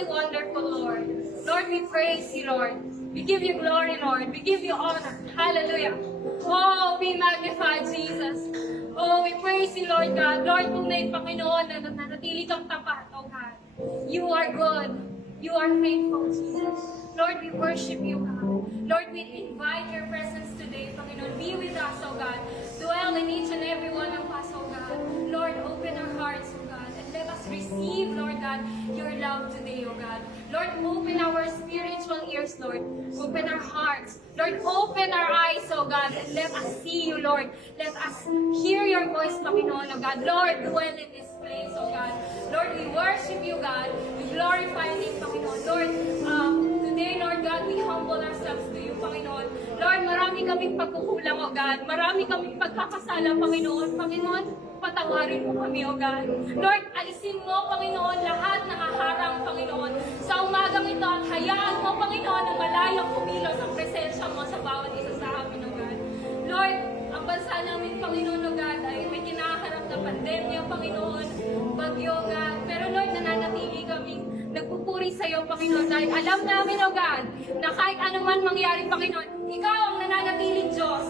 truly wonderful, Lord. Lord, we praise you, Lord. We give you glory, Lord. We give you honor. Hallelujah. Oh, be magnified, Jesus. Oh, we praise you, Lord God. Lord, tunay, Panginoon, na nanatili kang tapat, oh God. You are good. You are faithful, Jesus. Lord, we worship you, God. Lord, we invite your presence today, Panginoon. Be with us, oh God. Dwell in each and every one of us, oh God. Lord, open our hearts, oh God. And let us receive, Lord God, your love today, oh God. Lord, open our spiritual ears, Lord. Open our hearts. Lord, open our eyes, oh God. And let us see you, Lord. Let us hear your voice, Panginoon, oh God. Lord, dwell in this place, oh God. Lord, we worship you, God. We glorify your name, Panginoon. Lord, today, Lord God, we humble ourselves to you, Panginoon. Lord, marami kaming pagkukulang, oh God. Marami kaming pagkakasala, Panginoon. Panginoon, patawarin mo kami, oh God. Lord, alisin mo, Panginoon, lahat ng haharang, Panginoon. Sa umagang ito, at hayaan mo, Panginoon, na malayang kumilos ang presensya mo sa bawat isa sa amin, oh God. Lord, ang bansa namin, Panginoon, oh God, ay may kinaharap na pandemya, Panginoon, bagyo, God. Pero Lord, nananatili kaming nagpupuri sa iyo, Panginoon, dahil alam namin, oh God, na kahit anuman mangyari, Panginoon, ikaw ang nananatiling Diyos.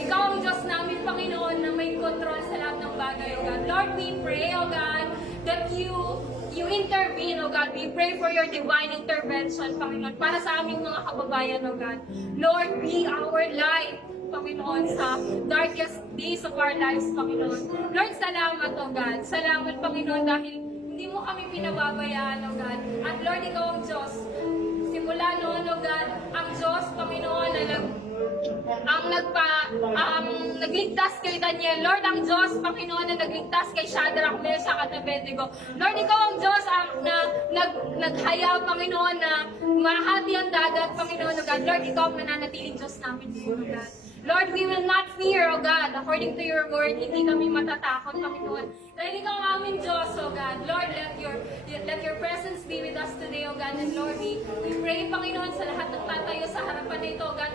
Ikaw ang Diyos namin, Panginoon, na may control sa lahat ng bagay, oh God. Lord, we pray, oh God, that you intervene, oh God. We pray for your divine intervention, Panginoon, para sa aming mga kababayan, oh God. Lord, be our light, Panginoon, sa darkest days of our lives, Panginoon. Lord, salamat, oh God. Salamat, Panginoon, dahil hindi mo kami pinababayaan, oh God. At Lord, ikaw ang Diyos. Simula noon, oh God, ang Diyos, Panginoon, na nagligtas kay Daniel. Lord, ang Diyos, Panginoon, na nagligtas kay Shadrach, Meshach, at Abednego. Lord, ikaw ang Diyos naghaya, Panginoon, na mahati ang dagat, Panginoon, oh God. Lord, ikaw ang nananatiling Diyos namin, oh God. Lord, we will not fear, O God. According to your word, hindi kami matatakot, Panginoon. Dahil ikaw ang aming Diyos, O God. Lord, let your presence be with us today, O God. And Lord, we pray, Panginoon, sa lahat ng tatayo sa harapan nito, O God,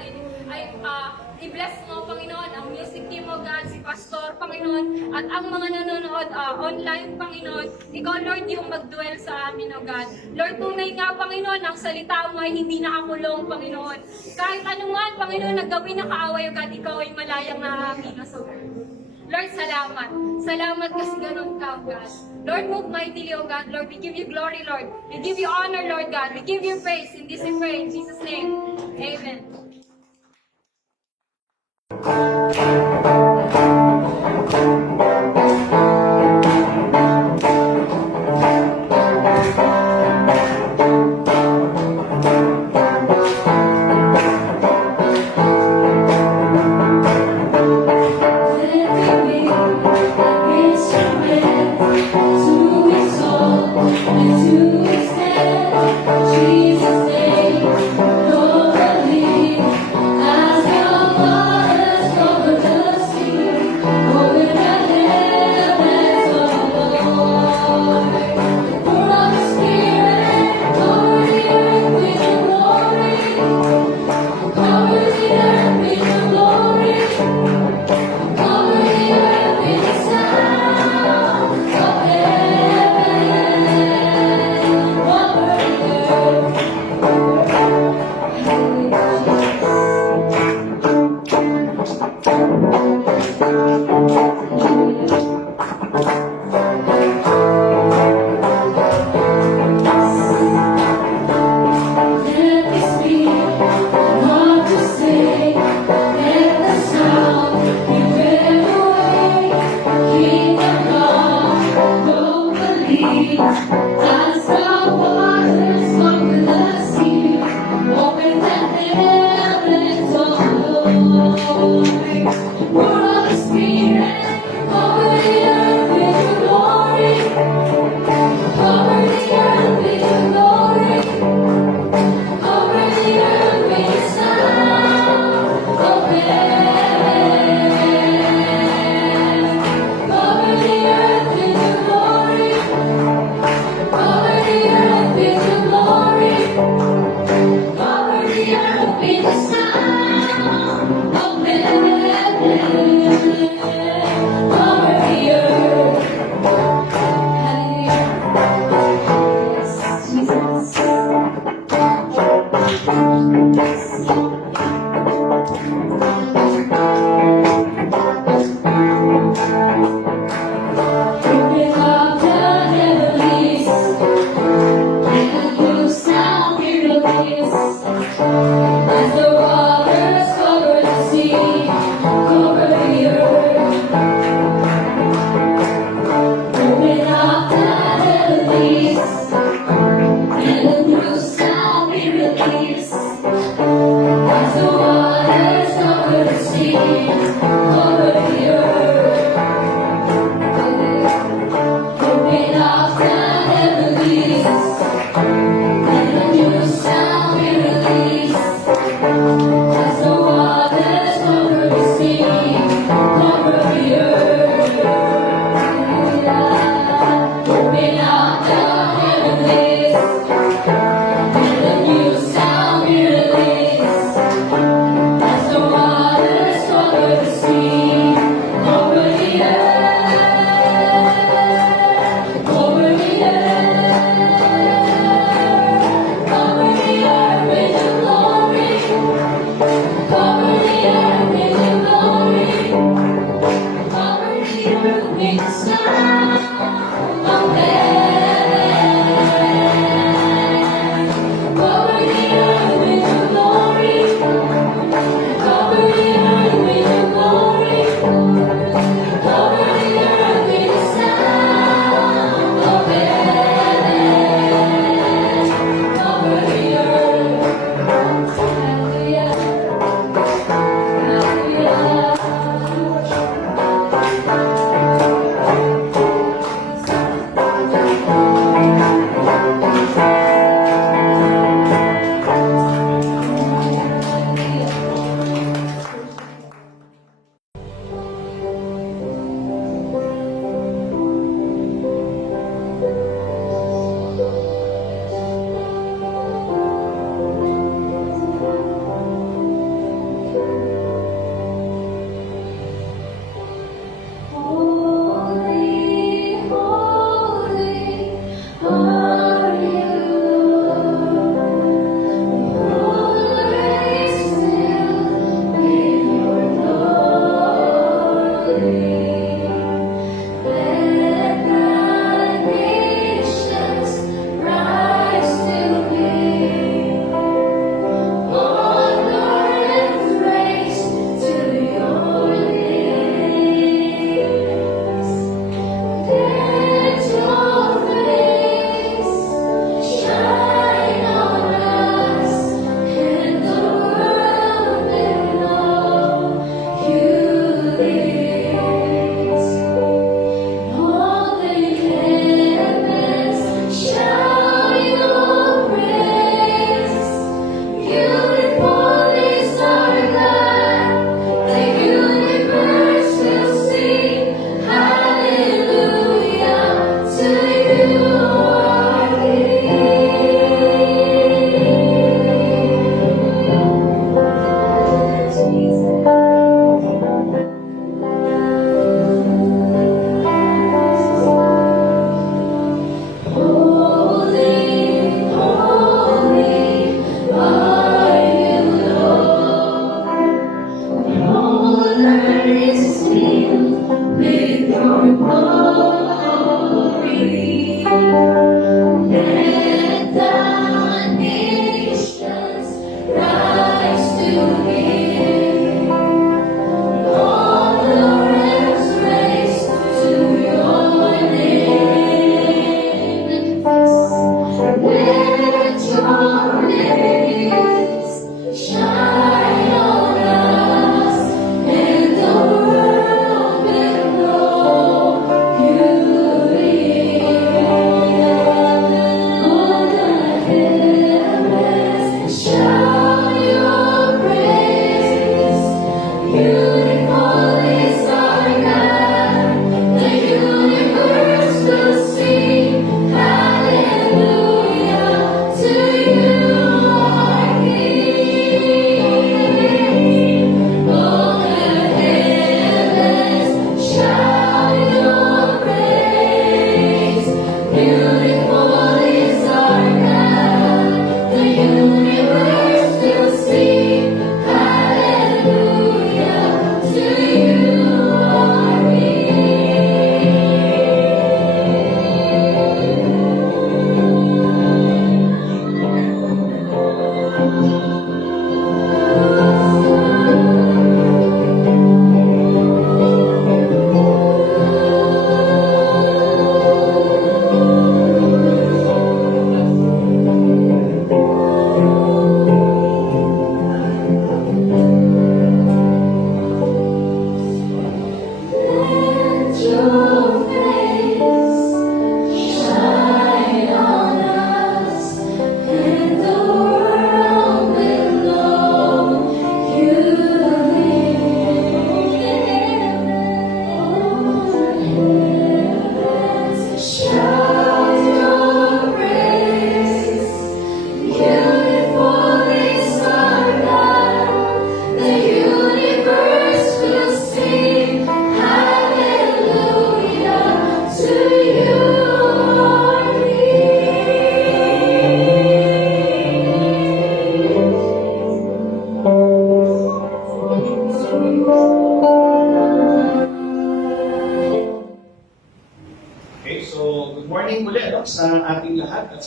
i-bless mo, Panginoon, ang music team, O God, si Pastor, Panginoon, at ang mga nanonood online, Panginoon. Ikaw, Lord, yung mag-dwell sa amin, O God. Lord, tunay nga, Panginoon, ang salita mo ay hindi nakakulong, Panginoon. Kahit anuman, Panginoon, naggawin na kaaway, O God, ikaw ay malayang nakakakilos, O God. Lord, salamat. Salamat kasi ganun ka, O God. Lord, move mightily, O God. Lord, we give you glory, Lord. We give you honor, Lord God. We give you praise. In this we pray. In Jesus' name. Amen. Jesus' name, Lord, believe as your waters cover the sea.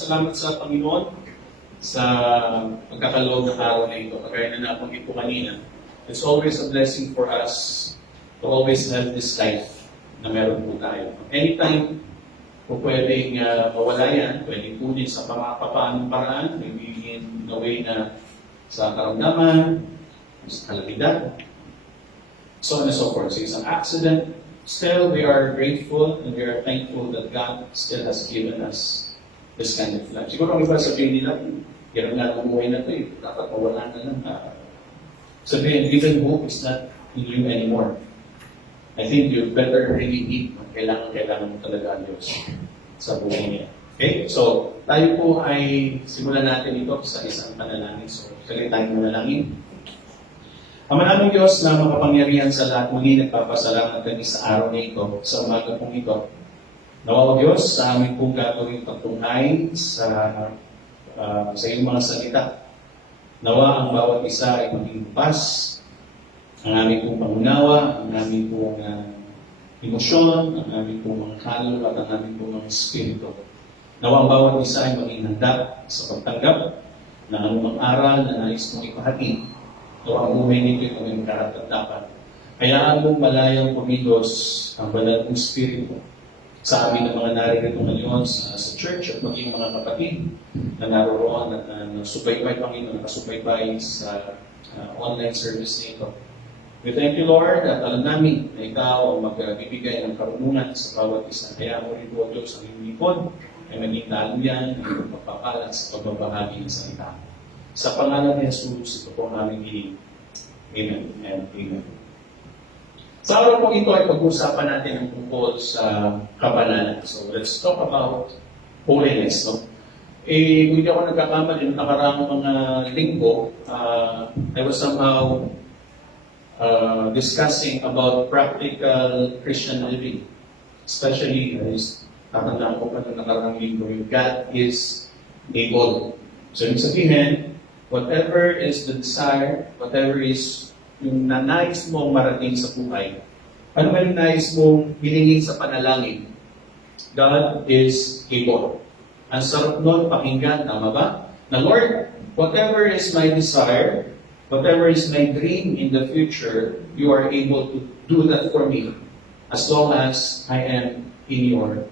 salamat sa Panginoon sa pagkakaloob ng araw na ito. Kagaya na nabanggit ko kanina, it's always a blessing for us to always have this life na meron po tayo. Anytime po pwedeng mawala yan, pwedeng kunin sa papaanong paraan, maybe in a way na sa karamdaman, sa kalamidad, so on and so forth. So it's an accident. Still, we are grateful and we are thankful that God still has given us this kind of life. Siguro ang iba sabihin nila, gano'n nga ang buhay na ito dapat mawala na lang. Sabihin, even hope is not in you anymore. I think you better really need kailangan mo talaga ang Diyos sa buhay niya. Okay? So, tayo po ay simulan natin ito sa isang panalangin. So, tuloy tayong manalangin. Ama naming Diyos na makapangyarihan sa lahat, muli nagpapasalamat kami sa araw na ito, sa umaga pong ito. Nawa Diyos, sa aming pong gagawing pagtunghay sa iyong mga salita. Nawa ang bawat isa ay maging bukas, ang aming pong pangunawa, ang aming pong emosyon, ang aming pong mga kaluluwa at ang aming pong mga espiritu. Nawa ang bawat isa ay maging handa sa pagtanggap na anumang aral na nais mong ipahagi. Nawa ang buhay nito ay maging karapat-dapat. Hayaan mong malayang pumilos ang banal kong espiritu sa amin ng mga naririto ngayon sa church at maging mga kapatid na naroroon at nasubaybay Panginoon, nakasubaybay sa online service nito. We thank you, Lord, at alam namin na Ikaw ang magbibigay ng karunungan sa bawat isa. Kaya mo rin po, Diyos, ang iyong lipod ay maging daluyan ng iyong pagpapala sa pagbabahagi ng salita. Sa pangalan ni Jesus, ito po ang aming hiling. Amen and amen. Sa araw po ito ay pag-uusapan natin ang tungkol sa kabanalan. So let's talk about holiness. No? Kung hindi ako nagkakamali, yung nakaraang mga linggo, I was somehow discussing about practical Christian living. Especially, tatandaan ko pa na nakaraang linggo, yung God is able. So, ibig sabihin, whatever is the desire, whatever is yung nanais mong marating sa buhay, ano man yung nais mong hilingin sa panalangin, God is able. Ang sarap nun pakinggan, tama ba? Na Lord, whatever is my desire, whatever is my dream in the future, you are able to do that for me as long as I am in your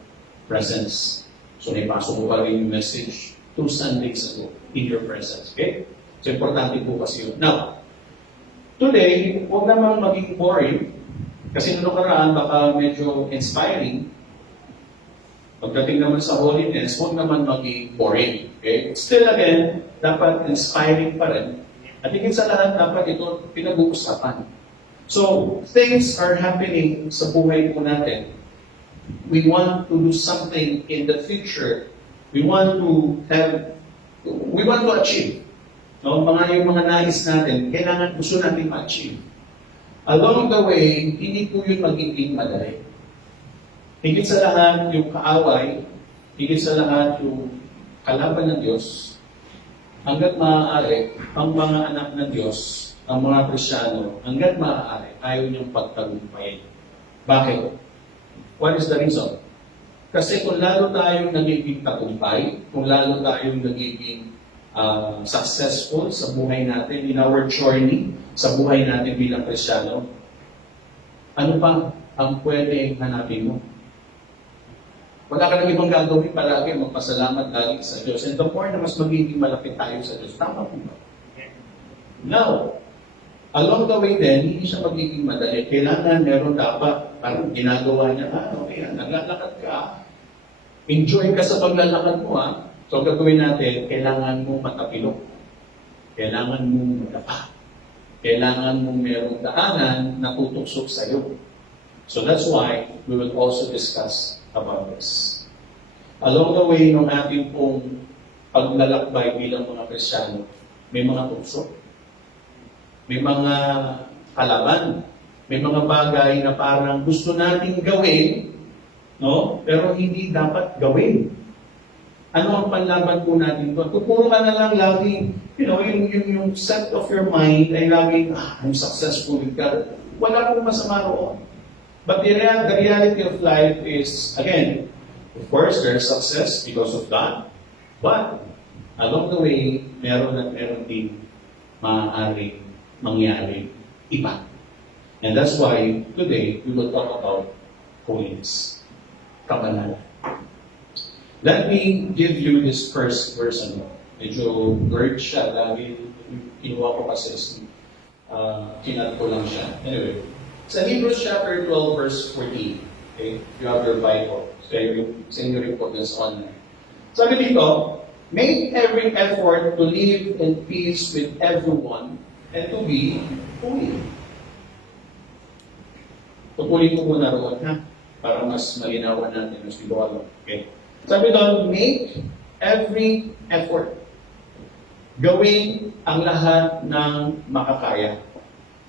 presence. So, naipasok ko pa rin yung message 2 Sundays ago, in your presence. Okay? So, importante po kasi yun. Now, today, huwag naman maging boring, kasi nung nakaraan, baka medyo inspiring. Pagdating naman sa holiness, huwag naman maging boring. Okay? Still again, dapat inspiring pa rin. At higit sa lahat, dapat ito pinag-uusapan. So, things are happening sa buhay po natin. We want to do something in the future. We want to achieve. No? Yung mga nais natin, kailangan gusto natin ma-achieve. Along the way, hindi po yun magiging madali. Higit sa lahat, yung kaaway, higit sa lahat, yung kalaban ng Diyos, hanggat maaari, ang mga anak ng Diyos, ang mga Kristyano, hanggat maaari, ayaw niyang pagtagumpayin. Bakit? What is the reason? Kasi kung lalo tayong nagiging tagumpay, kung lalo tayong nagiging successful sa buhay natin, in our journey, sa buhay natin bilang Kristyano, ano pa ang pwedeng hanapin mo? Wala ka nang ibang gagawin, palagi magpasalamat lagi sa Diyos. And the more na mas magiging malapit tayo sa Diyos, tama po ba? Now, along the way din, hindi siya magiging madali. Kailangan meron dapat, parang ginagawa niya, okay, naglalakad ka. Enjoy ka sa paglalakad mo, ha? So, gagawin natin, kailangan mo matapilok. Kailangan mo madapa. Kailangan mo merong daanan na tutuksok sa iyo. So, that's why we will also discuss about this. Along the way, nung ating pong paglalakbay bilang mga Kristyano, may mga tukso. May mga kalaban. May mga bagay na parang gusto nating gawin, no? Pero hindi dapat gawin. Ano ang panlaban po natin doon? Kung puro ka na lang laging, yung set of your mind ay laging, I'm successful with God. Wala pong masama roon. But the reality of life is, again, of course, there's success because of God. But, along the way, meron at meron din maaaring mangyari iba. And that's why today we will talk about holiness. Kapanalan. Let me give you this first verse. Medyo word siya dahil kinuha ko kasi kinat ko lang siya. Anyway, sa Hebrews chapter 12 verse 14. Okay? If you have your Bible. So, sa inyo rin po this online. Sabi dito, make every effort to live in peace with everyone and to be holy. Tukulin ko muna roon, ha? Para mas malinawan natin as we go along. Okay? Sabi doon, make every effort. Gawin ang lahat ng makakaya.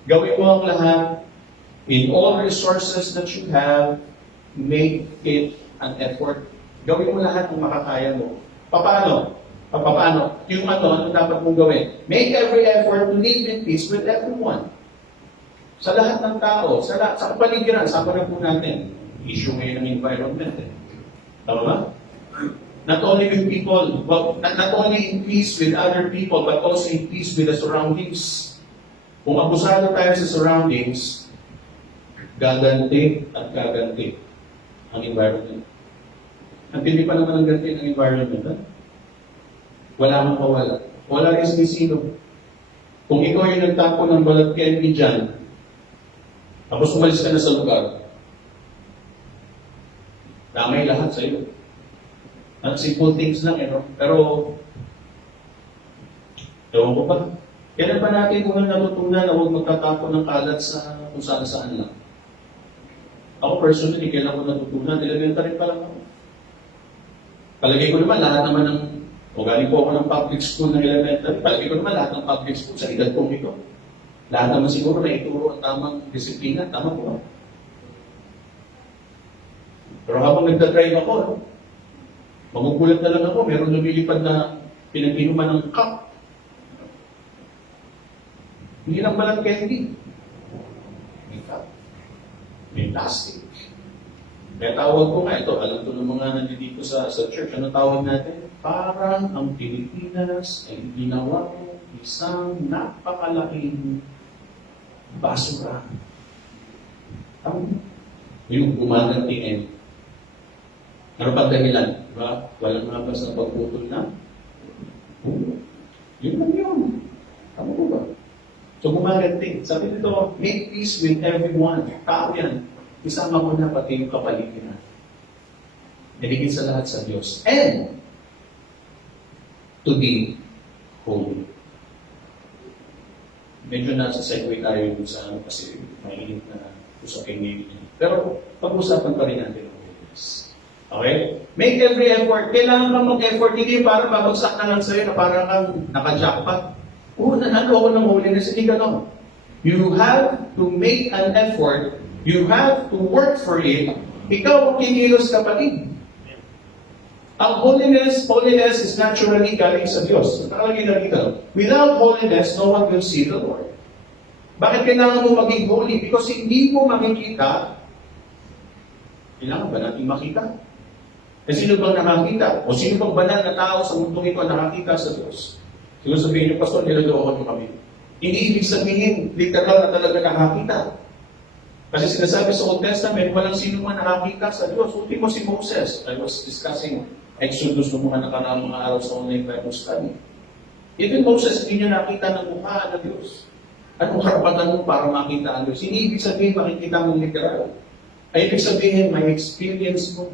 Gawin mo ang lahat in all resources that you have, make it an effort. Gawin mo lahat ng makakaya mo. Paano? Yung ano dapat mong gawin? Make every effort to live in peace with everyone. Sa lahat ng tao, sa kapaligiran, sa po natin, issue ngayon ng environment. Tama ba? Not only with people, not only in peace with other people, but also in peace with the surroundings. Kung abusado tayo sa surroundings, gaganti at gaganti ang environment. Ang pili pa naman ang ganti ng environment. Ha? Wala mang mawala. Wala rin sino. Kung ikaw yung nagtapo ng balat candy dyan, tapos umalis ka na sa lugar, damay lahat sa iyo. Ang simple things lang, pero ewan ko ba? Kailan ba natin kung natutunan na huwag magtatapon ng kalat sa kung saan lang? Ako personally, kailan ko natutunan, elementary pa lang ako. Palagay ko naman, lahat naman ng, o galing po ako ng public school ng elementary, palagay ko naman lahat ng public school sa edad kong ito. Lahat naman siguro na ituro ang tamang disiplina, tama po ba? Pero habang nagdadrive ako, magugulat na lang ako, meron lumilipad na pinag-inuman ng cup. Hindi lang balang candy. May cup. May plastic. Kaya tawag ko nga ito, alam ko ng mga nandito sa church, ano tawag natin? Parang ang Pilipinas ay ginawa isang napakalaking basura. Yung gumagantiin. Ano pang dahilan? Diba? Walang mapas na pagputol na. Yun lang yun. Tama ko ba? So gumaganti. Sabi nito, make peace with everyone. Tao yan. Isama mo na pati yung kapaligiran. Niligid sa lahat sa Diyos. And to be holy. Medyo nasa segue tayo dun sa ano kasi mainit na usapin ngayon. Pero pag-usapan pa rin natin ang holiness. Okay? Make every effort. Kailangan kang mag-effort. Hindi para babagsak na lang sa'yo na parang kang naka-jackpot. Nanalo ako ng holiness. Hindi gano'n. You have to make an effort. You have to work for it. Ikaw ang kinilos kapatid. Ang holiness is naturally galing sa Diyos. Nakalagay na dito. Without holiness, no one will see the Lord. Bakit kailangan mo maging holy? Because hindi mo makikita. Kailangan ba natin makita? Eh sino bang nakakita? O sino bang banal na tao sa mundong ito nakakita sa Diyos? Siguro sabihin niyo, Pastor, niloloko niyo kami. Hindi ibig sabihin, literal na talaga nakakita. Kasi sinasabi sa Old Testament, walang sino man nakakita sa Diyos. Ultimo si Moses. I was discussing Exodus ng mga nakaraang mga araw sa online Bible study. Even Moses, hindi niya nakita ng mukha ng Diyos. Anong karapatan mo para makita ang Diyos? Hindi ibig sabihin makikita mo literal. Ay ibig sabihin, may experience mo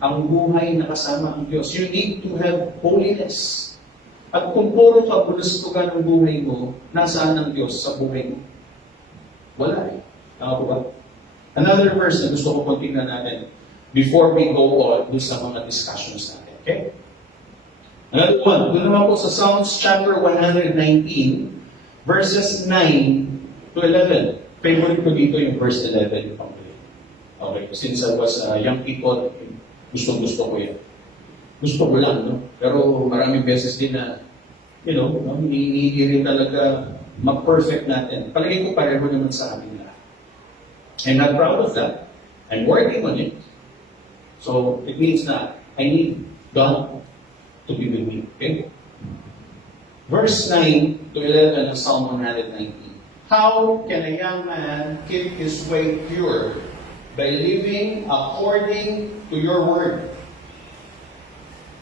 ang buhay na kasama ang Diyos. You need to have holiness. At kung puro kabulustugan ang buhay mo, nasaan ang Diyos sa buhay mo? Wala eh. Tama po ba? Another verse na gusto ko tingnan natin before we go on sa mga discussions natin. Okay? Another one. Doon naman po sa Psalms chapter 119, verses 9 to 11. Favorite ko dito yung verse 11. Okay. Since I was young people, gusto ko yan. Gusto ko lang, no? Pero maraming beses din na, hindi rin talaga mag-perfect natin. Palagay ko pareho naman sa amin lahat. I'm not proud of that. I'm working on it. So, it means na I need God to be with me. Okay? Verse 9 to 11 of Psalm 119. How can a young man keep his way pure? By living according to your word.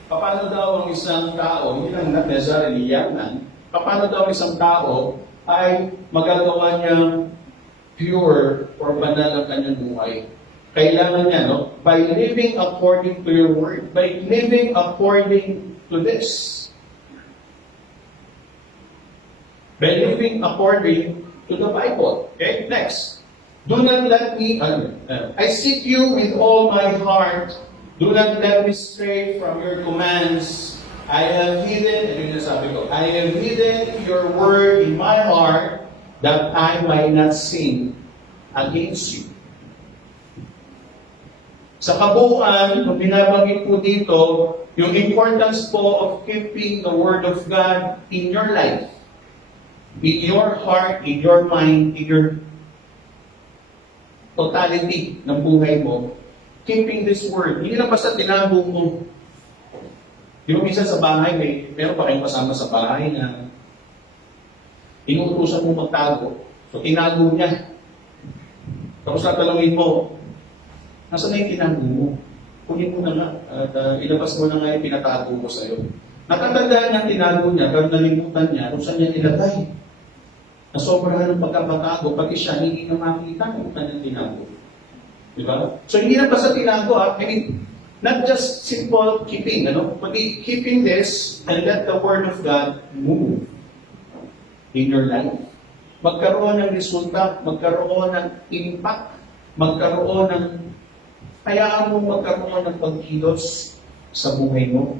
Paano daw ang isang tao, hindi lang necessarily young man, paano daw ang isang tao ay magagawa niyang pure or banal ang kanyang buhay? Kailangan niya, no? By living according to your word. By living according to this. By living according to the Bible. Okay, next. Do not let me, I seek you with all my heart. Do not let me stray from your commands. I have hidden, I have hidden your word in my heart that I might not sin against you. Sa kabuuan, kung binabanggit po dito, yung importance po of keeping the Word of God in your life, in your heart, in your mind, in your totality ng buhay mo, keeping this Word. Hindi lang basta tinago mo. Di ba minsan sa bahay, meron pa kayong kasama sa bahay na inuutusan mo magtago. So, tinago niya. Tapos tatalungin mo, nasa na yung tinago mo? Kunin mo na nga. At ilabas mo na nga yung pinatago ko sa'yo. Natatandaan ng tinago niya, pero nalimutan niya kung saan niya ilagay. Na sobrahan ng pagkapatago, pati siya hindi na makita kung kanyang tinago. Di ba? So hindi na basta tinago, I mean, not just simple keeping, pati keeping this and let the Word of God move in your life. Magkaroon ng resulta, magkaroon ng impact, magkaroon ng, hayaan mo magkaroon ng pagkilos sa buhay mo.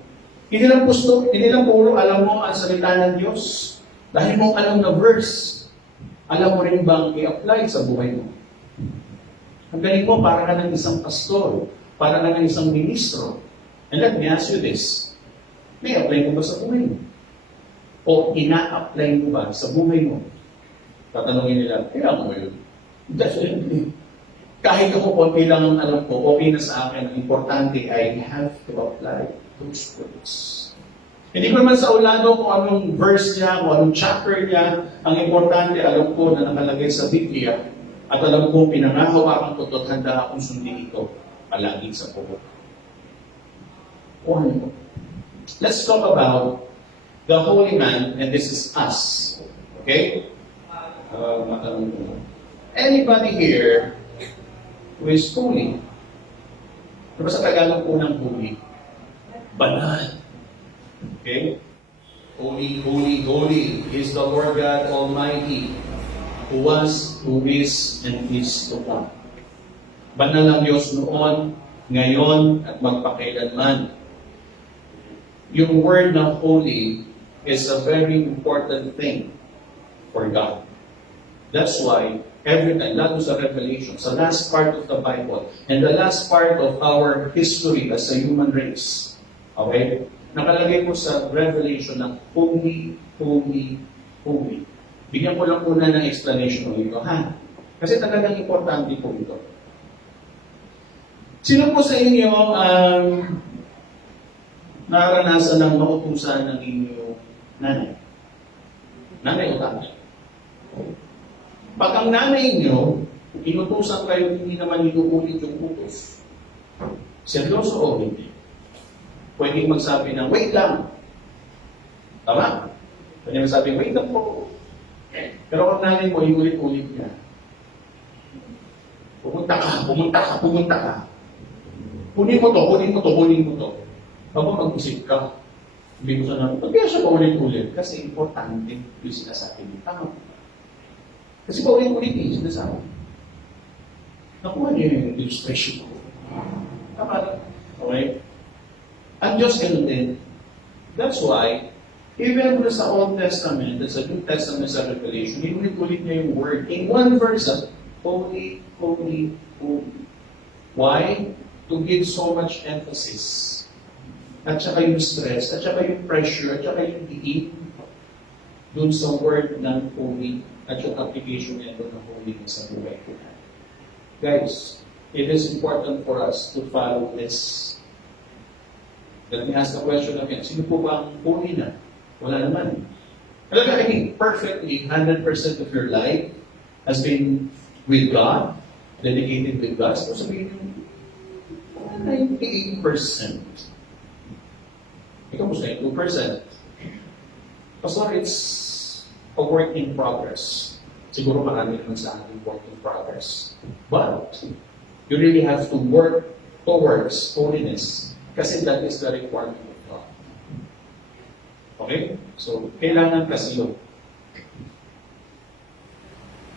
Hindi lang puro alam mo ang salita ng Diyos. Dahil mo alam na verse, alam mo rin bang i-apply sa buhay mo? Ang galing mo, para ka ng isang pastor, para ka ng isang ministro. And let me ask you this, may apply mo ba sa buhay mo? O ina-apply mo ba sa buhay mo? Tatanungin nila, kaya mo yun? Definitely. Kahit ako konti lang ang alam ko, okay na sa akin, ang importante, I have to apply those words. Hindi ko naman sa ulado kung anong verse niya, kung anong chapter niya. Ang importante, alam ko na nakalagay sa Biblia at alam ko pinangahawakan ko at handa akong sundin ito palagi sa buhay. Let's talk about the holy man, and this is us. Okay? Anybody here who is holy? Diba sa Tagalog po ng holy? Banal. Okay? Holy, holy, holy is the Lord God Almighty, who was, who is, and is to come. Banal ang Diyos noon, ngayon, at magpakailanman. Yung word na holy is a very important thing for God. That's why, every time, that was a revelation, sa last part of the Bible, and the last part of our history as a human race. Okay? Nakalagay po sa Revelation ng holy, holy, holy. Bigyan ko lang muna ng explanation dito, ha? Kasi talagang importante po ito. Sino po sa inyo ang naranasan ng mautusan ng inyong nanay? Nanay o tatay? Pag ang nanay niyo, inutusan kayo, hindi naman inuulit yung utos. Seryoso o hindi? Pwedeng magsabi ng, wait lang. Tama? Pwedeng magsabi, wait lang po. Pero kung nanay mo, iulit-ulit niya. Pumunta ka. Kunin mo to. Bago mag-isip ka, hindi mo sana, ba't kaya siya paulit-ulit? Kasi importante yung sinasabi niya. Tama. Kasi paulit-ulit yung sinasabi. Nakuha niya yung illustration ko. Tama. Okay? Ang Diyos ganun din. That's why, even sa Old Testament, sa New Testament sa Revelation, inulit-ulit niya yung word. In one verse, holy, holy, holy. Why? To give so much emphasis. At saka yung stress, at saka yung pressure, at saka yung diin dun sa word ng holy, at yung application nito ng holy sa buhay ko. Guys, it is important for us to follow this. Let me ask the question again. Sino po ba ang holy na? Wala naman. Talaga, I mean, perfectly, 100% of your life has been with God, dedicated with God. So sabihin nyo, 98%. Ikaw mo sa 2%. Pastor, it's a work in progress. Siguro marami naman sa ating work in progress. But, you really have to work towards holiness kasi that is the requirement of God. Okay? So, kailangan kasi yun.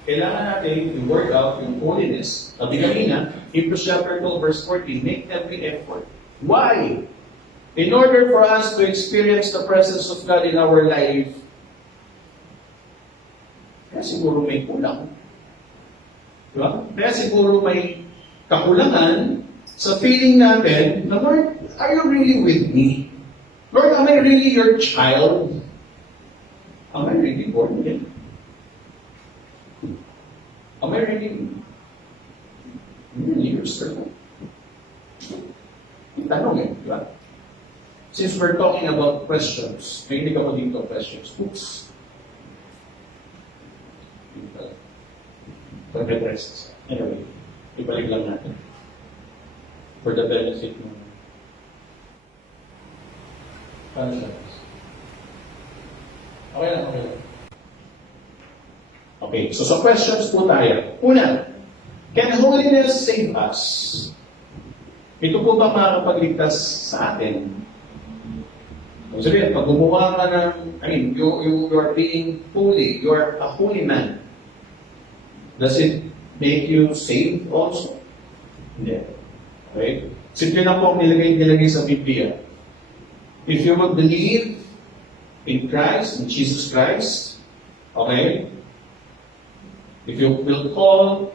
Kailangan natin i-work out yung holiness. Sabi kanina, Hebrews chapter 12, verse 14, make every effort. Why? In order for us to experience the presence of God in our life, kaya siguro may kulang. Diba? Kaya siguro may kakulangan sa feeling natin na, Lord, are you really with me? Lord, am I really your child? Am I really born again? Am I really your servant? Tanong eh, di ba? Since we're talking about questions, makinig ako dito questions. Oops. Pag-address. Anyway, ibalik lang natin. For the benefit mo. Paano siya? Okay lang, okay lang. Okay, so sa questions po tayo. Una, can holiness save us? Ito po ba makakapagligtas sa atin? Kung sabihin, pag gumawa ka ng, you are being holy, you are a holy man. Does it make you saved also? Hindi. Okay? Simple lang po ang nilagay sa Biblia. If you will believe in Christ, in Jesus Christ, okay? If you will call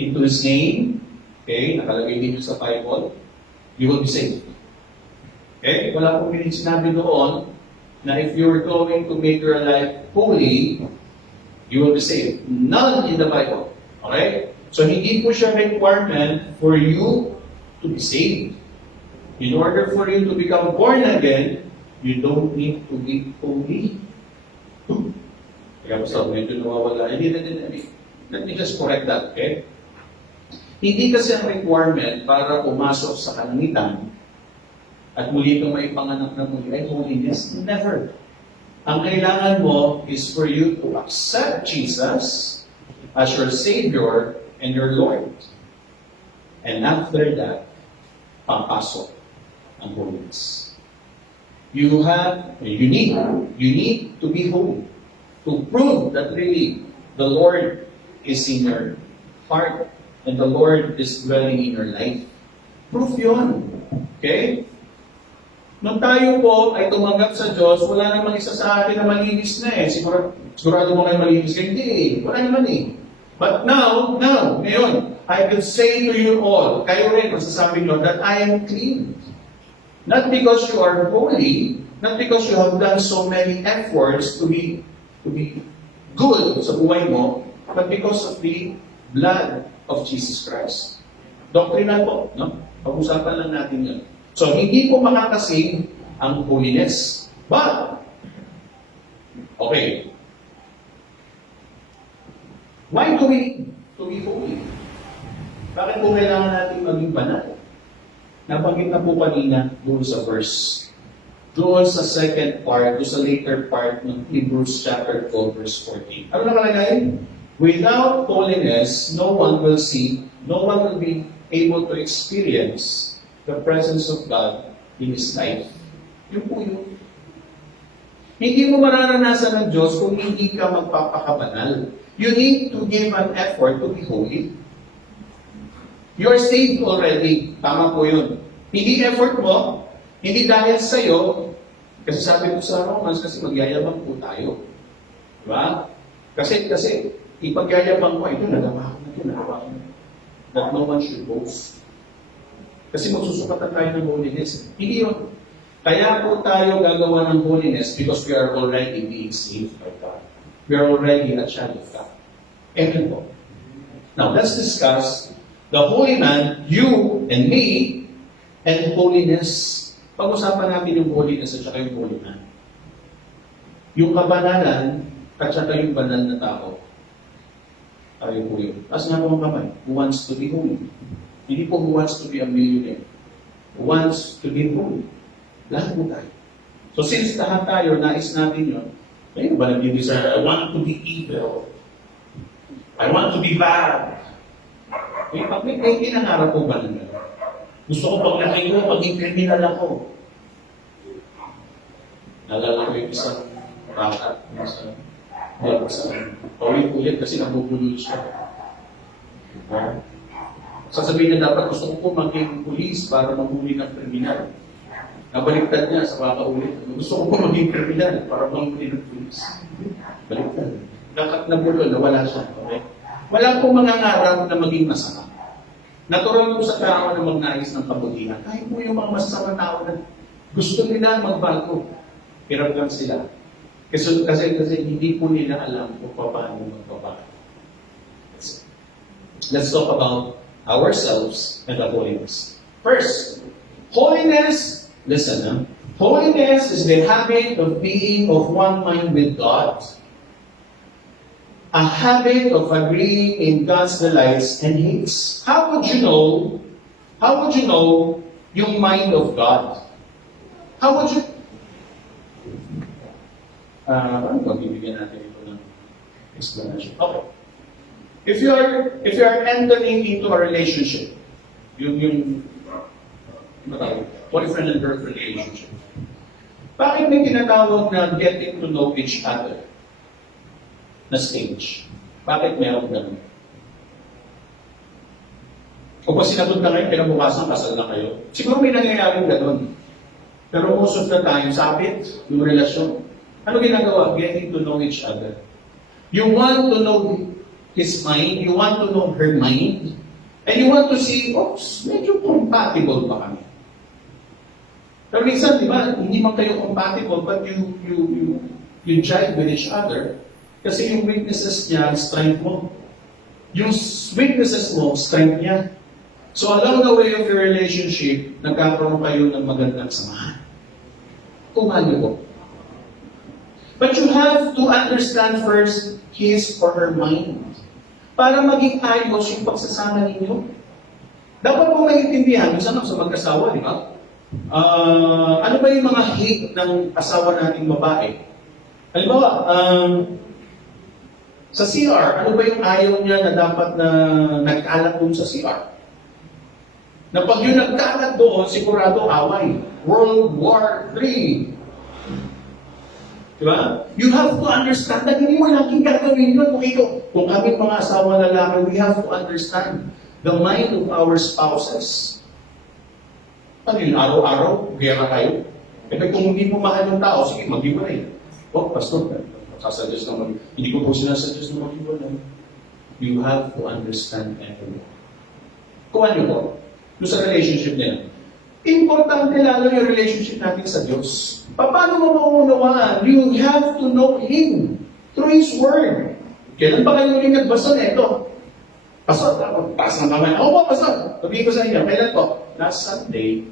into His name, okay, nakalagay din sa Bible, you will be saved. Okay? Wala pong sinabi doon na if you're going to make your life holy, you will be saved. None in the Bible. Okay? So, hindi po siya requirement for you to be saved. In order for you to become born again, you don't need to be holy. Kaya basta, medyo nawawala. Let me just correct that, okay? Hindi kasi ang requirement para pumasok sa kalangitan at muli kang maipanganak na muli ay holiness. Never. Ang kailangan mo is for you to accept Jesus as your Savior and your Lord. And after that, papasok ang holiness. You need to be holy to prove that really the Lord is in your heart and the Lord is dwelling in your life. Proof yun. Okay? Nung tayo po ay tumanggap sa Diyos, wala namang isa sa atin na malinis na eh. Sigurado mo kayo malinis ka? Hindi eh. Wala naman eh. But now, ngayon, I will say to you all, kayo rin, masasabi nyo, that I am clean. Not because you are holy, not because you have done so many efforts to be good sa buhay mo, but because of the blood of Jesus Christ. Doctrinal po, no? Pag-usapan lang natin yun. So, hindi po makakasing ang holiness. But, okay. Why do we need to be holy? Bakit po kailangan natin maging banal? Nabanggit na po kanina doon sa verse. Doon sa second part, doon sa later part ng Hebrews chapter 12, verse 14. Ano nakalagay? Without holiness, no one will see, no one will be able to experience the presence of God in his life. Yun po yun. Hindi mo mararanasan ng Diyos kung hindi ka magpapakabanal. You need to give an effort to be holy. You're saved already. Tama po yun. Hindi effort mo, hindi dahil sa'yo, kasi sabi ko sa Romans, kasi magyayabang po tayo. Diba? Kasi, ipagyayabang mo, ito, nagawa ko. That no one should boast. Kasi magsusukatan tayo ng holiness. Hindi yun. Kaya po tayo gagawa ng holiness because we are already being saved by God. We are already a child of God. Amen po. Now, let's discuss the holy man, you and me, and holiness. Pag-usapan natin yung holiness at saka yung holiness. Yung kabanalan at saka yung banal na tao. Tayo po yun. Taas nga po ang kamay. Who wants to be holy? Hindi po who wants to be a millionaire. Who wants to be holy? Lahat po tayo. So since lahat tayo, nais natin yun, ayun ba nag-desire? I want to be evil. I want to be bad. Pag may kinangarap po ba ng gano'n? Gusto ko pag laki ko, maging kriminal ako. Nalala ko yung isang rakat sa paulit-ulit kasi nabubulol siya. Sasabihin niya dapat gusto ko po maging pulis para mahuli ng kriminal. Nabaliktad niya sa kakaulit. Gusto ko po maging kriminal para mahuli ng pulis. Baliktad. Dapat nabulol, nawala siya. Okay? Wala pong mangangarap na maging masama. Natural po sa tao na magnais ng kabutihan. Kahit po yung mga masasamang tao na gusto nila magbago. Hirap lang sila. Kasi hindi po nila alam kung paano magbabago. Let's talk about ourselves and the holiness. First, holiness, listen, holiness is the habit of being of one mind with God. A habit of agreeing in God's delights and hates. How would you know yung mind of God? How would you... Ano ba bibigyan natin ito ng explanation? Okay. If you are entering into a relationship, yung boyfriend and girlfriend relationship, bakit may tinatawag na getting to know each other na stage? Bakit meron ganun? O ba sinagot na kayo, kinabukasan, kasal na kayo? Siguro may nangyayaring ganun. Pero most of the time, sabit, yung relasyon. Ano ginagawa? Getting to know each other. You want to know his mind, you want to know her mind, and you want to see, oops, medyo compatible ba kami? Pero minsan, di ba, hindi man kayo compatible, but you jive with each other. Kasi yung weaknesses niya, strength mo. Yung weaknesses mo, strength niya. So along the way of your relationship, nagkakaroon kayo ng magandang samahan. Kumahan niyo po. But you have to understand first his or her mind. Para maging ayos yung pagsasama ninyo. Dapat mo maintindihan, minsan sa mag-asawa, di ba? Ano ba yung mga hate ng asawa nating babae? Halimbawa, sa CR, ano ba yung ayaw niya na dapat na nagkalat doon sa CR? Na pag yung nagkalat doon, sigurado away. World War III. Diba? You have to understand that hindi mo laging gagawin yun. Kung kami mga asawa lalaki, we have to understand the mind of our spouses. Ano yun? Araw-araw, gera kayo. E kung hindi mo mahal yung tao, sige, mag-iwalay. Oh, pastor, sasuggest naman. Hindi ko po sinasuggest na mag-iwalay. You have to understand everyone. Kung ano po, doon sa relationship nila. Importante lalo yung relationship natin sa Diyos. Paano mo maunawaan? You have to know Him through His Word. Kailan ba kayo ulit nagbasa na ito? Pastor, taas ng kamay. Ako po, pastor. Sabihin ko sa inyo, kailan po? Last Sunday,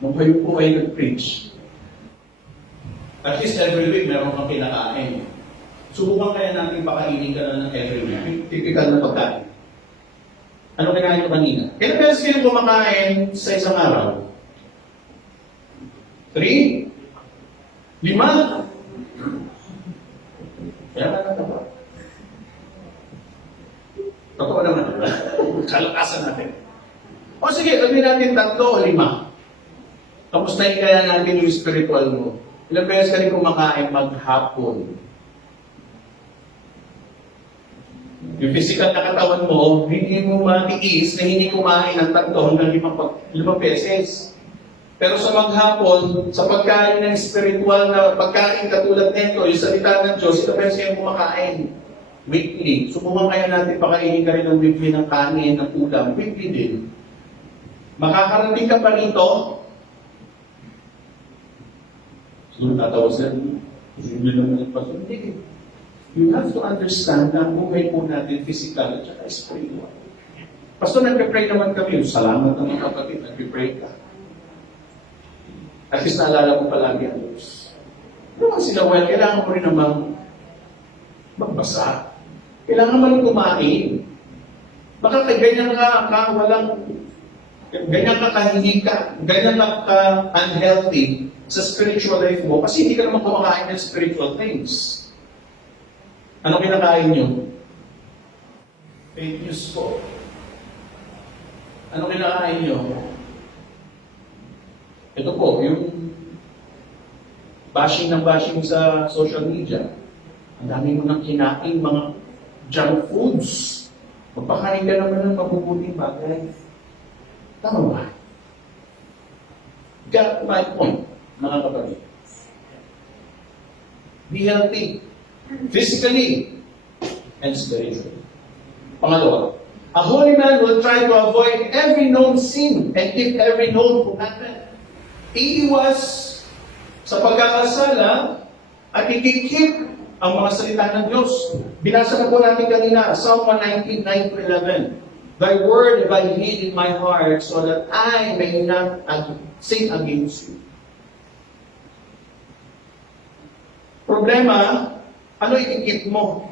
nung kayo po kayo nag-preach, at least every week meron kang kinakain. Subukan kaya natin pakainin ka na ng every week. Typical na pagkain. Ano kinain ko kanina? Kailan beses kayo kumakain sa isang araw? 3? 5? Kaya nga nataba. Totoo naman. Kalakasan natin. O sige, sabihin natin 3 o 5. Kamustahin kaya natin yung spiritual mo? Ilang beses ka rin kumakain maghapon? Yung physical na katawan mo, hindi mo matiis na hindi kumain ng 3 hanggang 5 beses. Pero sa maghapon, sa pagkain ng spiritual na pagkain katulad nito, yung salita ng Diyos, ito beses kayong kumakain. Weekly. Subukan kaya natin pakainin ka rin ng weekly ng kanin, ng ulam. Weekly din. Makakarating ka pa rito, siguro tatawa sila, hindi naman nagpasok. Hindi. You have to understand na ang buhay po natin physical at saka spiritual. Pastor, nagpe-pray naman kami. Salamat naman kapatid, nagpe-pray ka. At least naalala mo palagi ang Diyos. Naman sila, well, kailangan mo rin namang magbasa. Kailangan mo rin kumain. Baka ganyan ka walang, ganyan ka kahinig ka, ganyan ka unhealthy sa spiritual life mo kasi hindi ka naman kumakain ng spiritual things. Ano kinakain nyo? Fake news po. Ano kinakain nyo? Ito po, yung bashing ng bashing sa social media. Ang dami mo nang kinain mga junk foods. Magpakain ka naman ng mabubuting bagay. Tama ba? Got my point, mga kapatid. Be healthy. Physically and spiritually. Pangalawa, a holy man will try to avoid every known sin and keep every known commandment. Iiwas sa pagkakasala at ikikip ang mga salita ng Diyos. Binasa na po natin kanina, Psalm 119, 9-11. Thy word have I hid in my heart so that I may not sin against you. Problema, ano ikikip mo?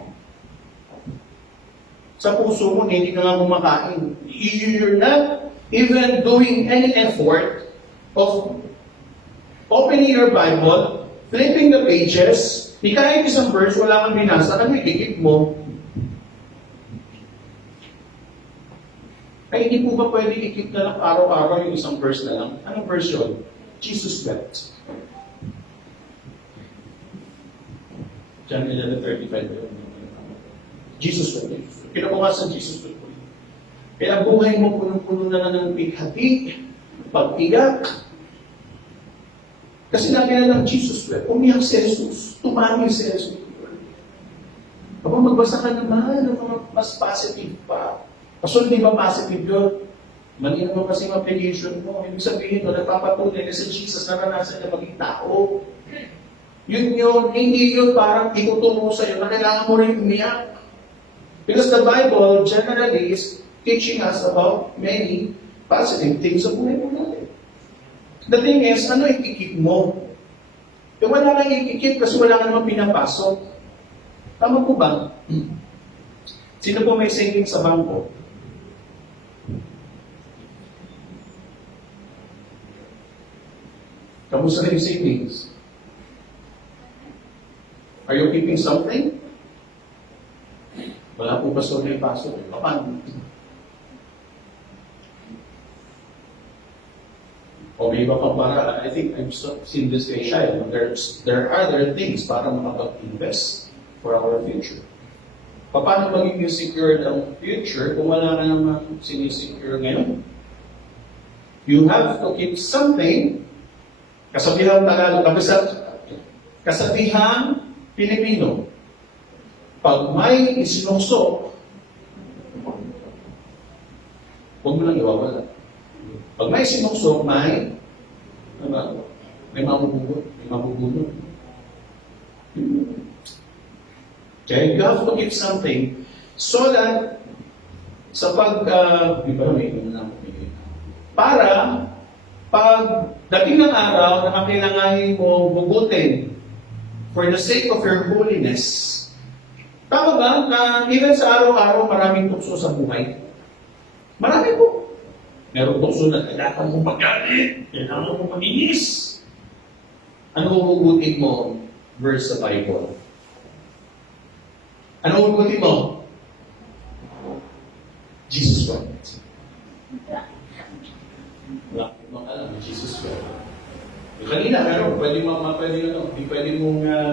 Sa puso mo, hindi ka nga kumakain. You're not even doing any effort of opening your Bible, flipping the pages, di kahit isang verse, wala kang binasa, ano ikikip mo? Ay, hindi po ba pwede ikip na lang araw-araw yung isang verse na lang? Anong verse yun? Jesus wept. John 11:35. Jesus wept. Kinabukasan, Jesus wept. Kaya buhay mo punong-puno na ng pighati, pag-iyak. Kasi lagi na lang Jesus wept. Umiyak si Jesus. Tumangin si Jesus. Kapag magbasa ka naman ng mga mas positive pa. Kaso hindi ba positive yun? Mali naman kasi yung application mo. Ibig sabihin mo, nagpapatunay kasi Jesus naranasan na maging tao. Yun, hindi yun parang itutulong sa'yo na kailangan mo rin umiyak. Because the Bible generally is teaching us about many positive things sa buhay mo natin. The thing is, ano ikikip mo? E wala kang ikikip kasi wala ka naman pinapasok. Tama po ba? Sino po may savings sa bangko? Kamusta na yung savings? Are you keeping something? Wala po ba so may pasok? Paano? O may iba pang para, I think I've seen this kay Shai. There are other things para makapag-invest for our future. Paano magiging secure ang future kung wala ka naman sinisecure ngayon? You have to keep something. Kasabihang Tagalog, kasabihang Pilipino. Pag may isinusok, huwag mo lang iwawala. Pag may sinusok, may mabubugot. Okay, you have to give something so that sa para pag dating ng araw na kakailanganin mo bugutin for the sake of your holiness. Tama ba na even sa araw-araw maraming tukso sa buhay? Marami po. Merong tukso na kailangan mo magalit, kailangan mo maninis. Ano hugutin mo? Verse sa Bible. Ano hugutin mo? Jesus wept. Wala mong alam, Jesus wept. Kanina, pwede mong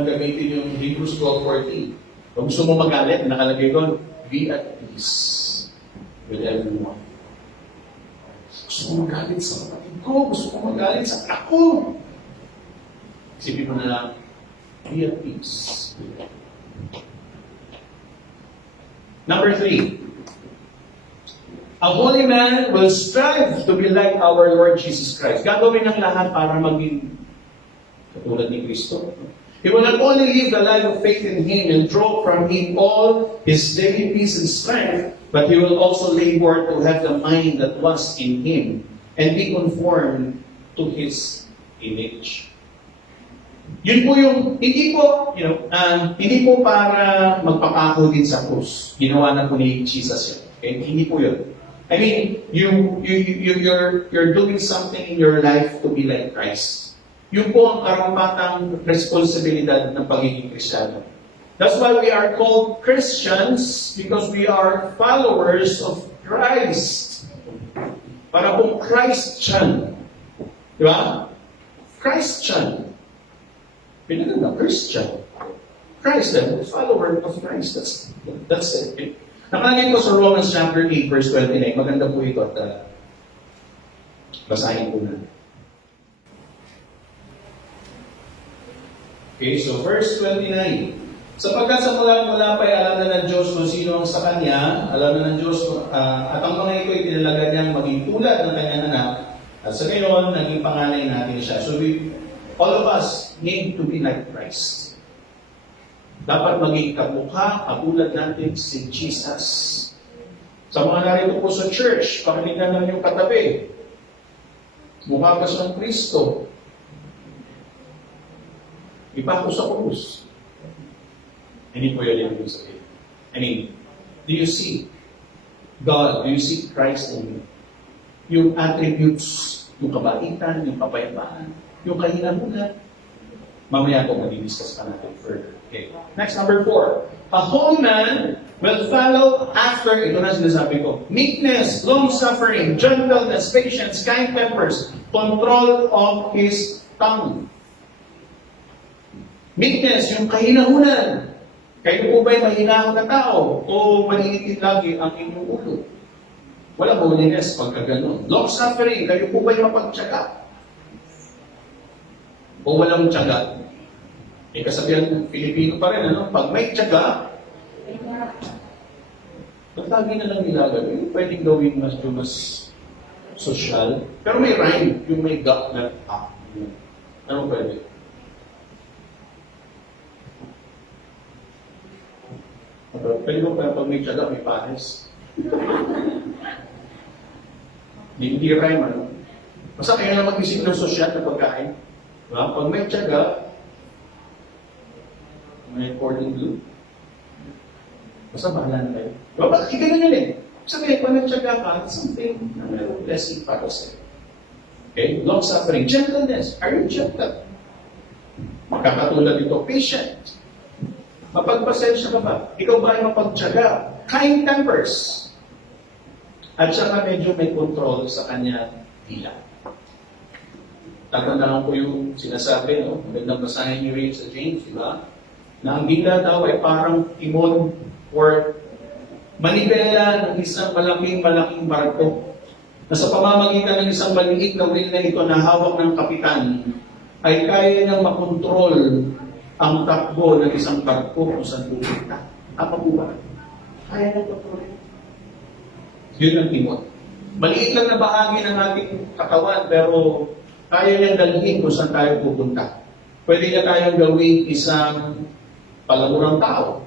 gamitin yung Hebrews 12:14. Kung gusto mo magalit, nakalagay doon, be at peace with everyone. Gusto mo magalit sa kapatid ko, gusto mo magalit sa anak ko. Isipin mo na lang, be at peace. Number 3. A holy man will strive to be like our Lord Jesus Christ. Gagawin ng lahat para maging katulad ni Kristo. He will not only live the life of faith in Him and draw from Him all His daily peace and strength, but he will also labor to have the mind that was in Him and be conformed to His image. Yun po yung, hindi po, hindi po para magpapako din sa krus. Ginawa na po ni Jesus yun. Okay? Hindi po yun. I mean, you're doing something in your life to be like Christ. Yun po ang karapatang responsibilidad ng pagiging Kristiyano. That's why we are called Christians, because we are followers of Christ. Para pong Christian. Di ba? Christian. Pinaganda, Christian. Christ, follower of Christ. That's it. Nakalagay ko sa Romans chapter 8, verse 29. Maganda po ito at basahin ko na. Okay, so verse 29. Sapagkat sa mula pa ay alam na ng Diyos kung sino ang sa Kanya, alam na ng Diyos at ang mga ito ay tinalaga niyang maging tulad ng Kanyang anak, at sa ngayon, naging panganay natin siya. So all of us need to be like Christ. Dapat maging kamukha, katulad natin si Jesus. Sa mga narito po sa church, pakinggan lang yung katabi. Mukha ka sa Kristo. Iba ko sa krus. Hindi po yun yung sabihin. I mean, do you see God? Do you see Christ in you? Yung attributes, yung kabaitan, yung kapayapaan, yung kahinahunan. Mamaya po mag-discuss pa natin further. Okay. Next, number 4. A holy man will follow after, ito na sinasabi ko, meekness, long-suffering, gentleness, patience, kind tempers, control of his tongue. Meekness, yung kahinahunan. Kayo po ba'y mahinahon na tao? O malilitin lagi ang inyong ulo? Walang holiness pagka ganun. Long-suffering, kayo po ba'y mapagtyaga? O walang tiyaga? Eh, kasabihan ng Pilipino pa rin, ano? Pag may tiyaga, lagi na lang nilagay. Pwedeng gawin mas social. Pero may rhyme, yung may gap na ano pwede? Pwede mo pag may tiyaga, may pares. Hindi rhyme, ano? Basta kayo na mag-isip ng social na pagkain. Diba? Pag may tiyaga, may cordon bleu. Basta bahala na kayo. Diba? Bakit ganun yun eh? Sabi, pag nagtyaga ka, something na mayroong blessing para sa'yo. Okay? Long-suffering. Gentleness. Are you gentle? Makakatulad ito. Patient. Mapagpasensya ka ba? Ikaw ba ay mapagtyaga? Kind tempers. At saka medyo may control sa kanya dila. Tatandaan ko yung sinasabi, no? Magandang basahin niyo rin sa James, di ba? Na ang dila daw ay parang timon or manibela ng isang malaking barko na sa pamamagitan ng isang maliit na wheel na ito na hawak ng kapitan ay kaya niyang makontrol ang takbo ng isang barko kung saan pupunta. Apa po ba? Kaya niyang kontrolin. Yun ang timon. Maliit lang na bahagi ng ating katawan pero kaya niyang dalhin kung saan tayo pupunta. Pwede niya tayong gawing isang palamurang tao.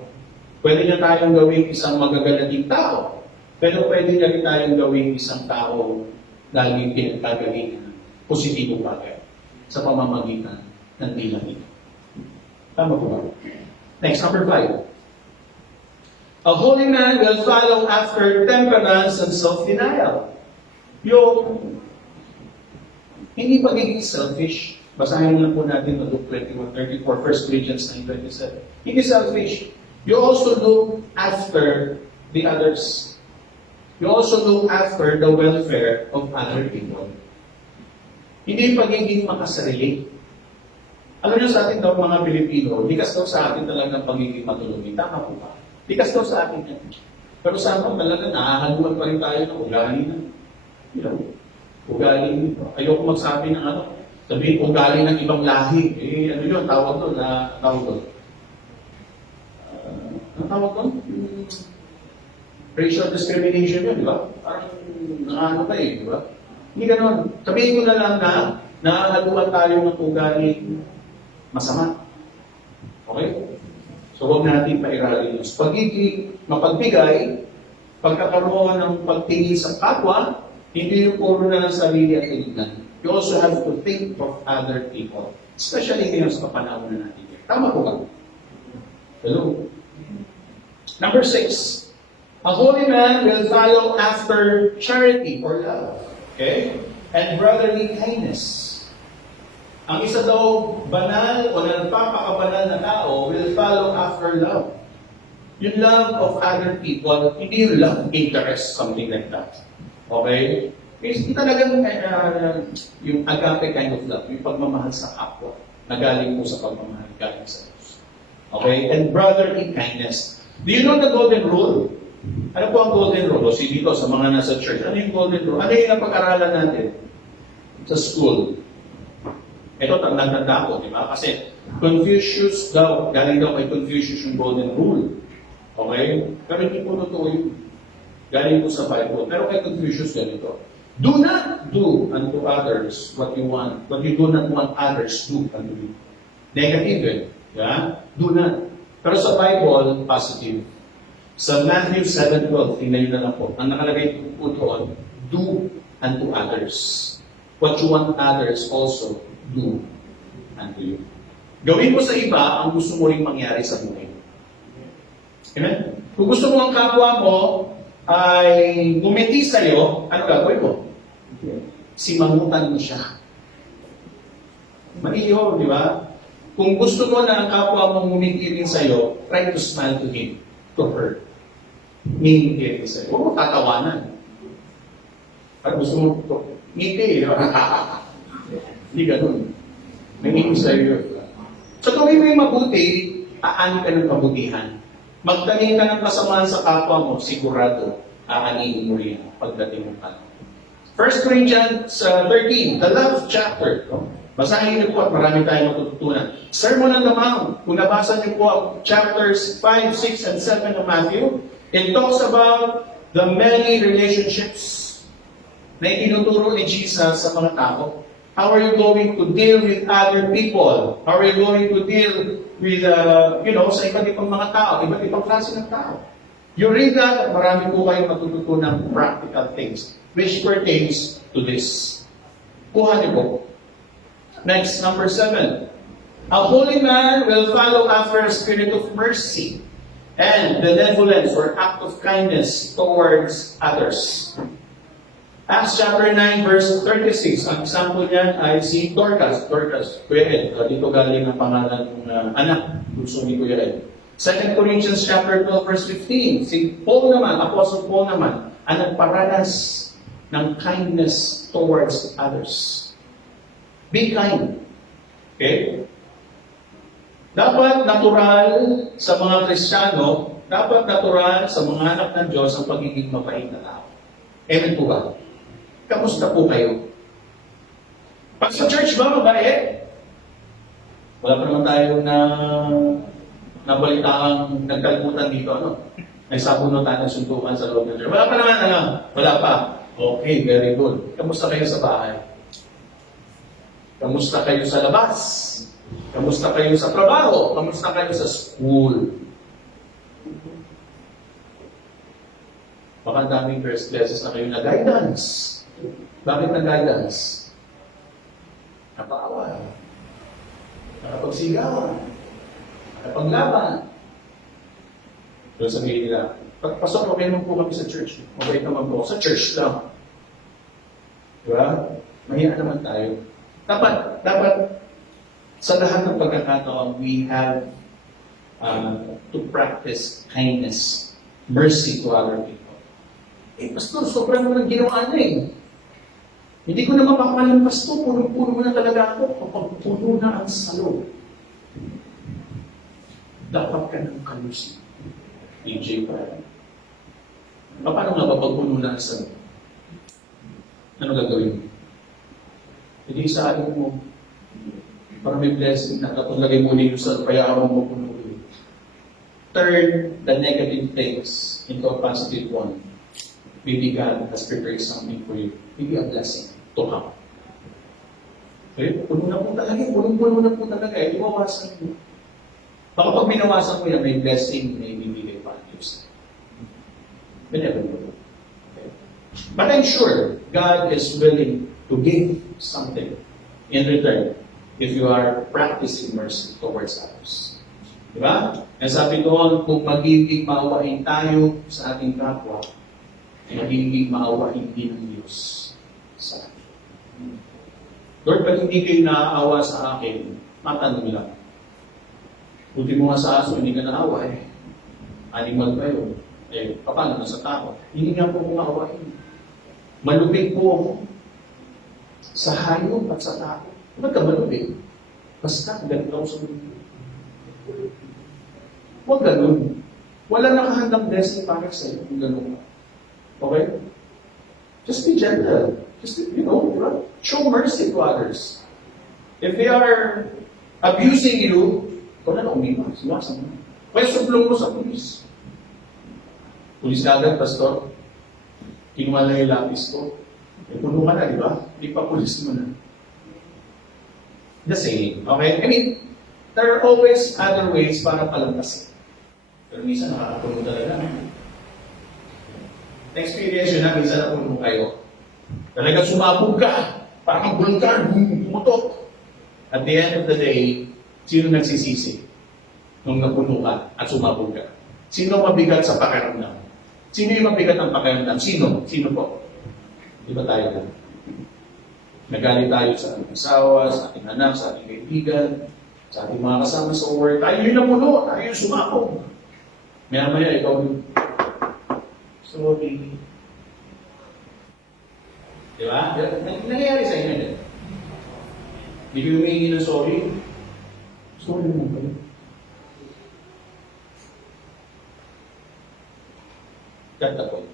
Pwede niya tayong gawing isang magagalating tao. Pero pwede niya rin tayong gawing isang tao laging pinagkagaling ng positibong bagay sa pamamagitan ng dilang ito. Tama po ba? Next, number 5. A holy man will follow after temperance and self-denial. Yung hindi pagiging selfish. Basahin lang po natin ng Luke 21:34, 1 Corinthians 9:27. Hindi selfish. You also look after the others. You also look after the welfare of other people. Hindi pagiging makasarili. Alam niyo sa atin daw mga Pilipino, likas daw sa atin talagang pagiging matulungin. Tama po ba? Likas daw sa atin yan. Pero sa atin talaga, nakahaluan pa rin tayo ng ugali na. Ugali. Ayoko magsabi ng sabihin ugali ng ibang lahi. Ano yun? Tawag doon. Ang tawag doon? Racial discrimination yun, di ba? Parang nakano pa di ba? Hindi ganun. Sabihin ko na lang na nakahaluan tayo ng ugali masama. Okay? So huwag natin pairalin yun. Pagiging mapagbigay, pagkakaroon ng pagtingin sa kapwa, hindi yung puro na lang sarili at tinignan. you also have to think of other people. Especially ngayon sa panahon na natin. Tama po ba? Hello? Number 6. A holy man will follow after charity or love. Okay? And brotherly kindness. Ang isa daw, banal o nagpapakabanal na tao will follow after love. Yung love of other people, hindi yung love interest, something like that. Okay? Yung talagang yung agape kind of love, yung pagmamahal sa kapwa, na galing po sa pagmamahal galing sa Diyos. Okay? And brotherly kindness. Do you know the golden rule? Ano po ang golden rule? O dito, sa mga nasa church, ano yung golden rule? Ano yung napag-aralan natin sa school? Ito, tanda-tanda ko, di ba? Kasi Confucius daw, galing daw kay Confucius yung golden rule. Okay? Pero hindi po totoo yun. Galing po sa Bible. Pero kay Confucius ganito. Do not do unto others what you do not want others do unto you. Negative eh. Yeah? Do not. Pero sa Bible, positive. Sa Matthew 7:12, tingnan nyo na lang po. Ang nakalagay po doon, do unto others. What you want others also do unto you. Gawin mo sa iba ang gusto mo rin mangyari sa buhay. Amen? Kung gusto mo ang kapwa mo ay ngumiti sa'yo, ano gagawin mo? Simangutan mo siya. Mali yun, di ba? Kung gusto mo na ang kapwa mo ngumiti rin sa'yo, try to smile to him, to her. Ngingiti rin sa'yo. Huwag mo tatawanan. At gusto mo, ngiti, di ba? Hindi ganun. Nangingin sa'yo. So gawin mo yung mabuti, aani ka ng kabutihan. Magtanim ka ng kasamaan sa kapwa mo, sigurado, aanihin mo rin pagdating mo pa. 1 Corinthians 13, the love chapter. Basahin niyo po at marami tayong matututunan. Sermon on the Mount, kung nabasa niyo po ang chapters 5, 6, and 7 ng Matthew, it talks about the many relationships na itinuturo ni Jesus sa mga tao. How are you going to deal with other people? How are you going to deal with, sa iba't ibang mga tao, iba't ibang klase ng tao? You read that, at marami po kayong matututunan ng practical things which pertains to this. Kuha niyo po. Next, number 7. A holy man will follow after a spirit of mercy and benevolence or act of kindness towards others. Acts chapter 9, verse 36. Ang example niyan ay si Dorcas. Kuya Ed. Dito galing ang pangalan ng anak. Gusto ni Kuya Ed. 2 Corinthians chapter 12, verse 15. Si Paul naman, Apostle Paul naman, ang nagparanas ng kindness towards others. Be kind. Okay? Dapat natural sa mga Kristiyano, dapat natural sa mga anak ng Diyos ang pagiging mabait na tao. Amen po ba? Kamusta po kayo? Pag sa church ba, mabait? Wala pa naman tayo na nabalitaang nagkalbutan dito, ano? May sabunutan ng suntukan sa loob ng church. Wala pa naman, ano? Wala pa. Okay, very good. Kamusta kayo sa bahay? Kamusta kayo sa labas? Kamusta kayo sa trabaho? Kamusta kayo sa school? Baka daming first classes na kayo na guidance. Bakit na guidance? Napaawa. Nakapagsigawan. Nakapaglaban. So sabihin nila, pagpasok, okay naman po kami sa church. Mabait naman po. Sa church lang. Diba? Mahiya naman tayo. Dapat sa lahat ng pagkakataon, we have to practice kindness, mercy to other people. Pastor, sobrang mo nang ginawa na eh. Hindi ko na mapakalang, Pastor, puno-puno mo na talaga ako kapag puno na ang salo. Dapat ka ng kalusin. DJ pa. Paano nga ba pag puno na ang salo? Ano gagawin mo? Hindi sa akin mo, para may blessing na kapag lagay mo niyo sa payawan mo puno. Turn the negative things into a positive one. Maybe God has prepared something for you. Maybe a blessing to come. Okay? Puno na po talaga. Puno na po talaga. Iwawasan mo. Baka pag binawasan mo yan, may blessing na ibibigay pa ang Diyos. But I'm sure God is willing to give something in return if you are practicing mercy towards others. Diba? Kaya sabi doon, kung magiging maawain tayo sa ating kapwa, magiging maawain din ng Diyos sa atin. Lord, ba't hindi kayo naaawa sa akin? Matanong lang. Buti mo nga sa aso, hindi ka naawa eh. Animal ba yun? Eh, paano na sa tao? Hindi nga po kumaawain. Malupig po ako sa hayop at sa tao. Ba't ka malupig? Basta, ganun ako sa mundo. Huwag ganun. Wala nakahandang blessing para sa iyo kung ganun ka. Okay? Just be gentle. Just, show mercy to others. If they are abusing you, ikaw na umiwas. Iwasan mo. Kaya sublong mo sa pulis. Pulis ka agad, pastor. Kinuha na yung lapis ko. E, puno ka na, di ba? Hindi pa pulis mo na. The same. Okay? I mean, there are always other ways para palampasin. Pero minsan nakakapuno talaga. Na-experience yun na, minsan napuno kayo. Talagang sumabog ka. Parang bulkan, pumutok. At the end of the day, sino nagsisisi nung napuno ka at sumabog ka? Sino mabigat sa pakiramdam? Sino yung mabigat ng pakiramdam? Sino? Sino po? Di ba tayo po? Nagalit tayo sa ating asawa, sa ating anak, sa ating kaibigan, sa ating mga kasama sa work. Tayo yung napuno, tayo yung sumabog. Maya-maya, ikaw yung sorry. Di ba? Nangyayari sa inyo din. Hindi kayo humingi ng sorry. Sorry mo ba yun? Got the point.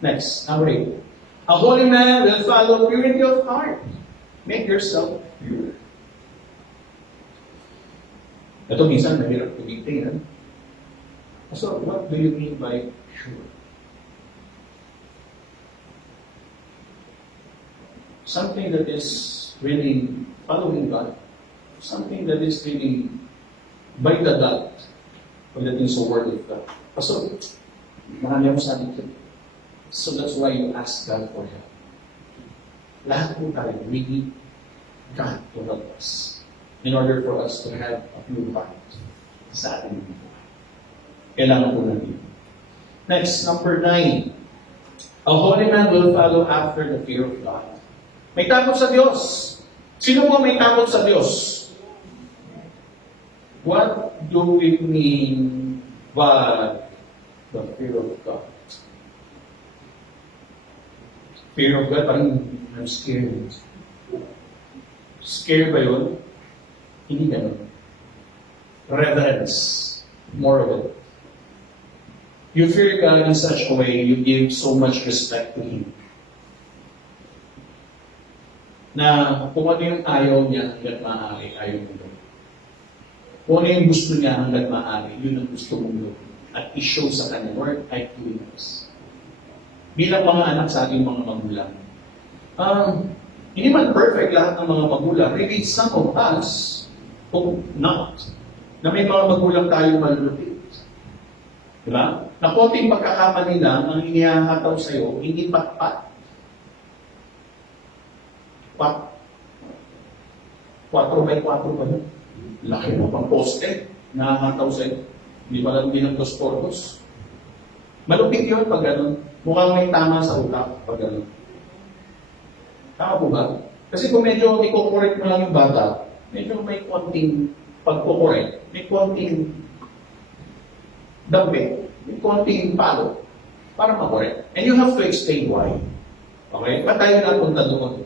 Next, number 8. A holy man will follow purity of heart. Make yourself pure. Ito minsan mahirap tumitin. So, what do you mean by pure? Something that is really following God. Something that is really by the God. Pagdating sa Word of God. So, marami ako sabi ko. So that's why you ask God for help. Lahat po tayo, we need God to help us in order for us to have a pure heart sa ating buhay. Kailangan po natin. Next, number 9. A holy man will follow after the fear of God. May takot sa Diyos. Sino po may takot sa Diyos? What do we mean by the fear of God? Fear of God, parang I'm scared. Scared ba yun? Hindi ganun. Reverence. More of it. You fear God in such a way, you give so much respect to Him. Na kung ano yung ayaw niya hanggat maaari, ayaw mo gawin. Kung ano yung gusto niya hanggat maaari, yun ang gusto mong gawin. At i-show sa kanya, Lord, I do this. Bilang mga anak sa ating mga magulang. Hindi man perfect lahat ng mga magulang. Maybe some of us, kung not, na may mga magulang tayong malulupit. Diba? Na konting pagkakamali lang, ang inihahataw sa'yo, hindi pat-pat. 4x4 ba yun? Laki mo pang poste, nakahataw sa'yo. Hindi pa lang binagtos portos. Malupit yun pag gano'n. Mukhang may tama sa utak pag gano'n. Tama po ba? Kasi kung medyo i-correct mo lang yung bata, medyo may konting pag-correct, may konting dampe, may konting palo para ma-correct. And you have to explain why. Okay? Ba't tayo napunta doon?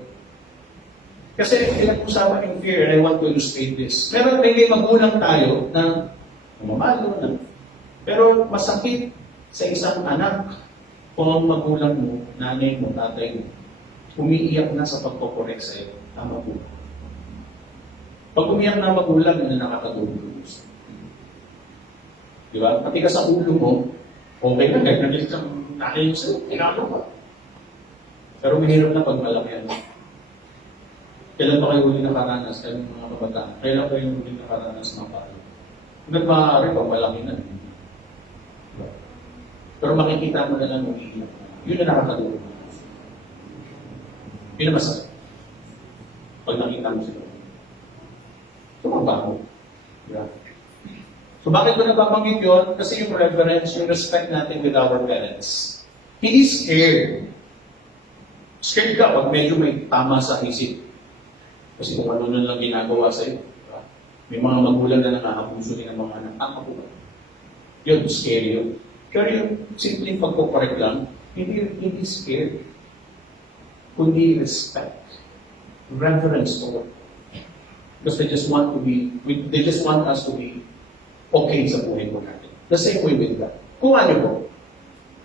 Kasi pinag-usapan yung fear and I want to illustrate this. Meron may magulang tayo na mamalo na. Pero masakit sa isang anak kung ang magulang mo, nanay mo, tatay mo, umiiyak na sa pagpokorek sa iyo. Tama po. Pag umiyak na magulang, yun na nakakatulong. Di ba? Pati ka sa ulo mo, okay na, nagnagilit kang nanay mo sa'yo, tinalo ka. Pero mahirap na pag malaki yan. Kailan ba kayo huli nakaranas? Kailan mga kabataan? Kailan ba yung huli nakaranas ng palo? Hanggat maaari pag malaki na. Pero makikita mo na lang umiiyak. Yun na nakakatulong. Yun na masakit. pag nakita mo sila. Tumabaho. Yeah. So bakit ko nababanggit yun? Kasi yung reverence, yung respect natin with our parents. Hindi scared. Scared ka pag medyo may tama sa isip. Kasi kung ano lang ginagawa sa'yo. Diba? May mga magulang na nangahabuso din ng mga anak. Tama po ba? Yun, scary yun. Pero yung simpleng pagkukorek lang, hindi scared. Kundi respect. Reverence to God. Because they just want us to be okay sa buhay mo natin. The same way with God. Kung ano po.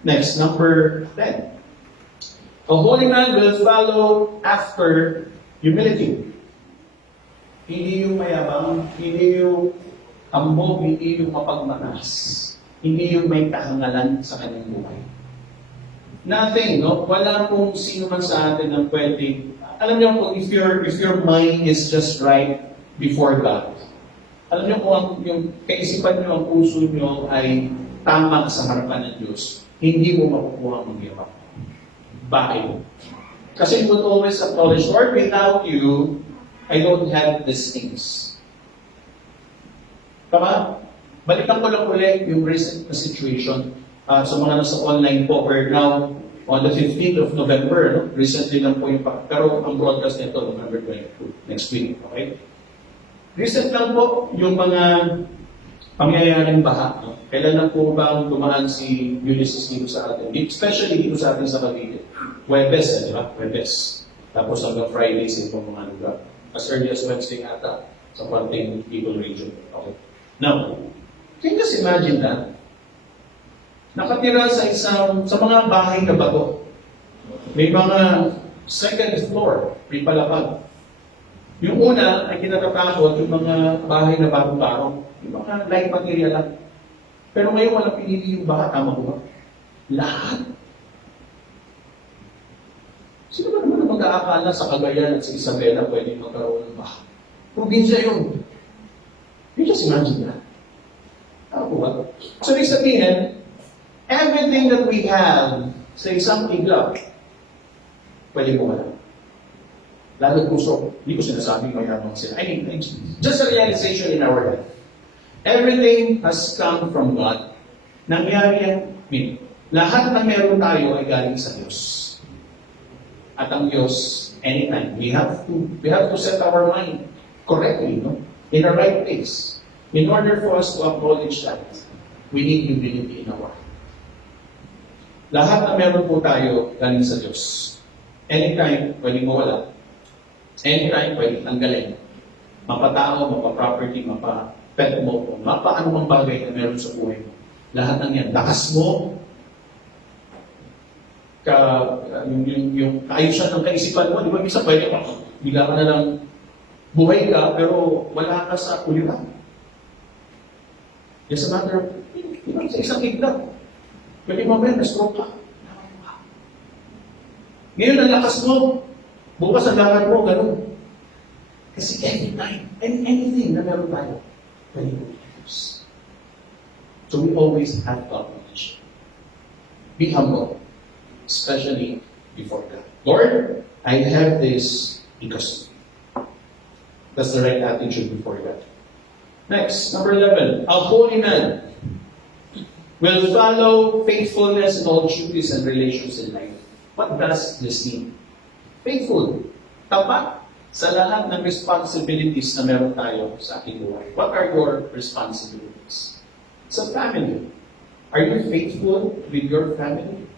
Next, number 10. A holy man will follow after humility. Hindi yung mayabang, hindi yung ambog, hindi yung mapagmanas. Hindi yung may kahangalan sa kanyang buhay. Nothing, no? Wala kung sino man sa atin ang pwedeng. Alam niyo po, if your mind is just right before God, alam niyo kung yung kaisipan niyo, ang puso niyo ay tama sa harapan ng Diyos, hindi mo makukuha ang magyabang. Bakit? Kasi you would always acknowledge, Lord, without you, I don't have these things. Tama? Balikan ko lang ulit yung recent na situation. Sa mga nasa online po, we're now on the 15th of November. No? Recently lang po yung pero ang broadcast nito, November 22, next week. Okay? Recent lang po yung mga pangyayaring baha. No? Kailan lang po ba dumaan si Ulysses dito sa atin? Especially dito sa atin sa Cavite. Huwebes, di ba? Huwebes. Tapos hanggang Friday sa ibang mga lugar. As early as Wednesday ata sa parting Bicol region. Okay. Now, can you just imagine that? Nakatira sa mga bahay na bato. May mga second floor, may palapag. Yung una ay kinatatakot yung mga bahay na bagong-bagong. Yung mga light material lang. Pero ngayon walang pinili yung baha. Tama ko ba? Lahat. Sino ba naman ang mag-aakala sa Cagayan at sa Isabela pwede magkaroon ng baha? Probinsya yun. You just imagine that. Tama ko ba? So, ibig sabihin, everything that we have sa isang iglaw, pwede mo wala. Lalo puso, hindi ko sinasabing mayabang sila. I mean, just a realization in our life. Everything has come from God. Nangyari yan, lahat na meron tayo ay galing sa Diyos. At ang Diyos, anytime, we have to set our mind correctly, no? In the right place. In order for us to acknowledge that, we need humility in our heart. Lahat na meron po tayo galing sa Diyos. Anytime, pwedeng mawala. Anytime, pwedeng tanggalin. Mapatao, mapaproperty, mapa-pet mo, mapa-anumang bagay na meron sa buhay mo. Lahat ng yan. Lakas mo, yung kaayusan ng kaisipan mo, di ba? Minsan pwede ka, bigla ka na lang buhay ka, pero wala ka sa kulitan. Just a matter of, sa isang iglang. Pwede mamaya, na-stroke ka. Ngayon, ang lakas mo, bukas ang lakad mo, gano'n. Kasi anytime, anything na meron tayo, pwede mo i-use. So we always have to acknowledge. Be humble, especially before God. Lord, I have this because of you. That's the right attitude before God. Next, number 11. A holy man will follow faithfulness in all duties and relations in life. What does this mean? Faithful. Tapat sa lahat ng responsibilities na meron tayo sa ating buhay. What are your responsibilities? Sa family. Are you faithful with your family?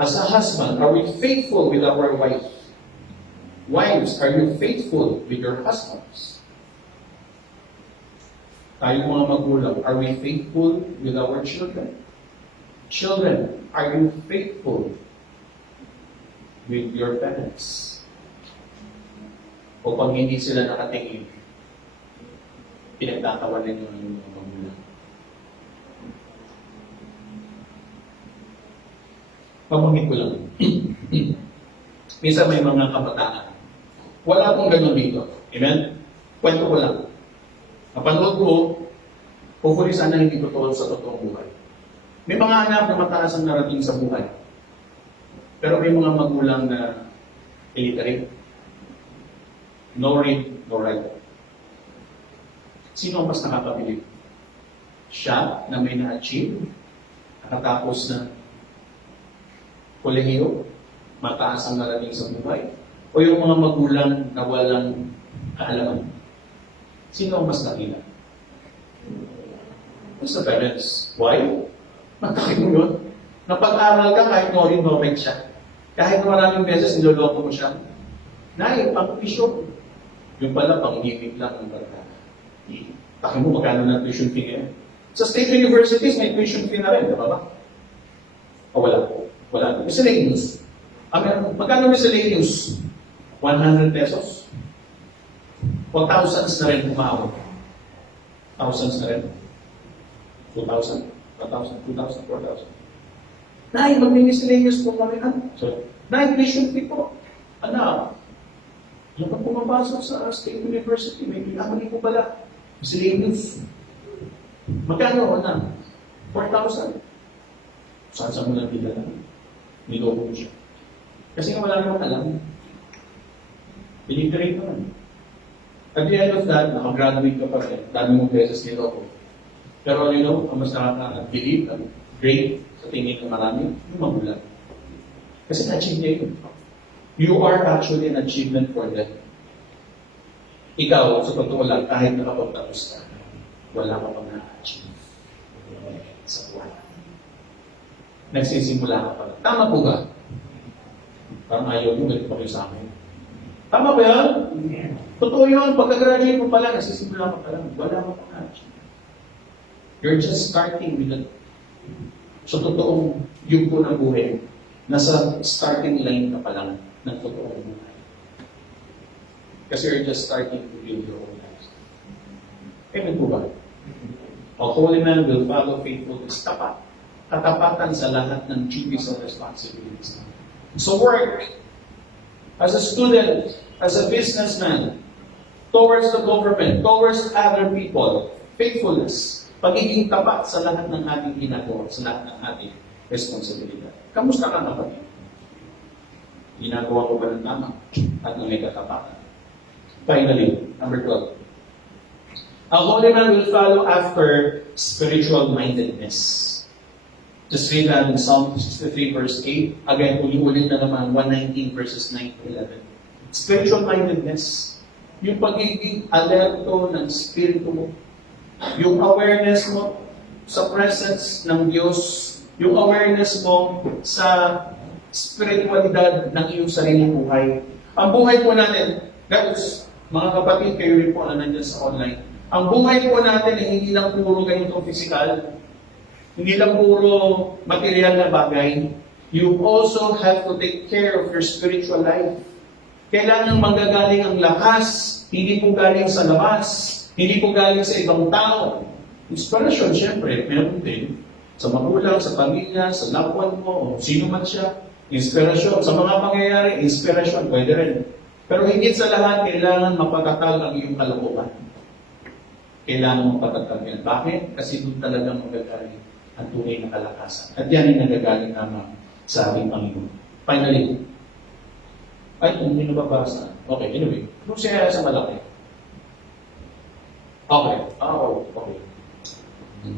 As a husband, are we faithful with our wife? Wives, are you faithful with your husbands? Tayong mga magulang, are we faithful with our children? Children, are you faithful with your parents? O pag hindi sila nakatingin, pinagtatawanan nyo ang mga magulang. Pamangit ko lang. Minsan may mga kabataan. Wala akong ganun dito. Amen? Kwento ko lang. Napanood ko, hopefully sana hindi totoo sa totoong buhay. May mga anak na mataas ang narating sa buhay. Pero may mga magulang na illiterate. No read, no write. Sino ang mas nakakabilib? Siya na may na-achieve, nakatapos ng kolehiyo, mataas ang narating sa buhay, o yung mga magulang na walang kaalaman? Sino ang mas nakila? Mas the parents. Why? Magkakit mo yun. Napag-aral ka kahit no-rin siya. Kahit maraming beses niloloko mo siya. Nay, pang-tuition. Yung pala, pang-gimmick lang ng barka. Taki mo, magkano ng tuition fee ngayon? Sa state universities, may tuition fee na rin, di ba? O wala. Wala. Miscellaneous. Magkano miscellaneous? 100 pesos? O thousands na rin umawag? Thousands na rin? 2,000? 1,000? 2,000? 4,000? Nay, mag-miscellaneous po kami. So, Nay, tuition fee po. Anak, yung pag pumapasok sa state university, may pinamali po pala. Miscellaneous. Magkano, anak? 4,000. Saan mo lang bigla na? Niloko mo siya. Kasi nga wala namang alam. Binigrade naman. At the end of that, nakagraduate ka pa rin. Dami mong beses niloko. Pero you know, ang mas nakaka-believe, ang great sa tingin ng marami, yung magulang. Kasi na-achieve niya yun. You are actually an achievement for them. Ikaw, sa totoo lang, kahit nakapagtapos ka, wala ka pang na-achieve sa buhay. Nagsisimula ka pa lang. Tama po ba? Parang ayaw mo, galit pa kayo sa akin. Tama ba yan? Totoo yun, pagka-graduate mo pala, nagsisimula ka pa lang, wala ka pang na-achieve. You're just starting with it. So, totoong yugto ng buhay, nasa starting line ka pa lang ng totoong buhay. Kasi you're just starting to build your own life. Amen po ba? A holy man will follow faithfulness. Tapat. Katapatan sa lahat ng duties and responsibilities. So work as a student, as a businessman, towards the government, towards other people, faithfulness. Pagiging tapat sa lahat ng ating ginagawa, sa lahat ng ating responsibilidad. Kamusta ka kapatid? Ginagawa ko ba ng tama at ng may katapatan? Finally, number 12. A holy man will follow after spiritual mindedness. Just read that in Psalm 63 verse 8. Again, uli-ulit na naman, 119 verses 9 to 11. Spiritual mindedness. Yung pagiging alerto ng spirito mo. Yung awareness mo sa presence ng Diyos, yung awareness mo sa spiritualidad ng iyong sariling buhay. Ang buhay po natin, guys, mga kapatid, kayo rin po na nandyan sa online, ang buhay po natin ay hindi lang puro ganitong physical, hindi lang puro material na bagay. You also have to take care of your spiritual life. Kailangan manggagaling ang lakas, hindi po galing sa labas. Hindi po galing sa ibang tao. Inspirasyon, siyempre, meron din. Sa magulang, sa pamilya, sa loved one mo, o sino man siya. Inspirasyon. Sa mga pangyayari, inspirasyon, pwede rin. Pero higit sa lahat, kailangan mapatatag ang iyong kalooban. Kailangan mapatatag yan. Bakit? Kasi doon talagang magagaling ang tunay na kalakasan. At yan ay nagagaling naman sa ating Panginoon. Finally, ay, kung hindi nababasa. Okay, anyway. Kung siya sa malaki. Okay. Okay.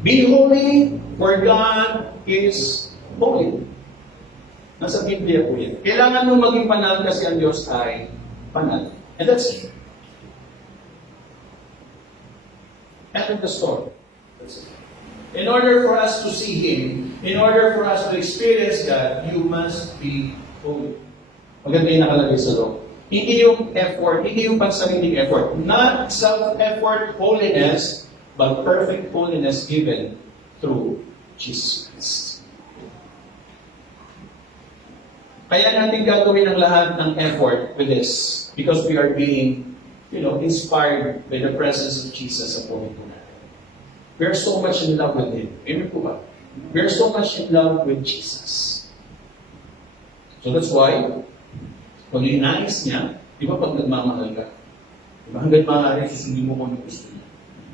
Be holy, for God is holy. Nasa Biblia po yan. Kailangan mo maging banal kasi ang Diyos ay banal. And that's it. End of the story. That's it. In order for us to see Him, in order for us to experience God, you must be holy. Maganda yung nakalagay sa loob. Hindi yung effort, hindi yung pansariling effort. Not self-effort holiness, but perfect holiness given through Jesus Christ. Kaya natin gagawin ang lahat ng effort with this because we are being, inspired by the presence of Jesus sa buhay po natin. We are so much in love with Him. Amen po ba? We are so much in love with Jesus. So that's why, pag inais niya, di ba pag nagmamahal ka? Diba? Hanggang maaari, susundin mo kung ano gusto niya.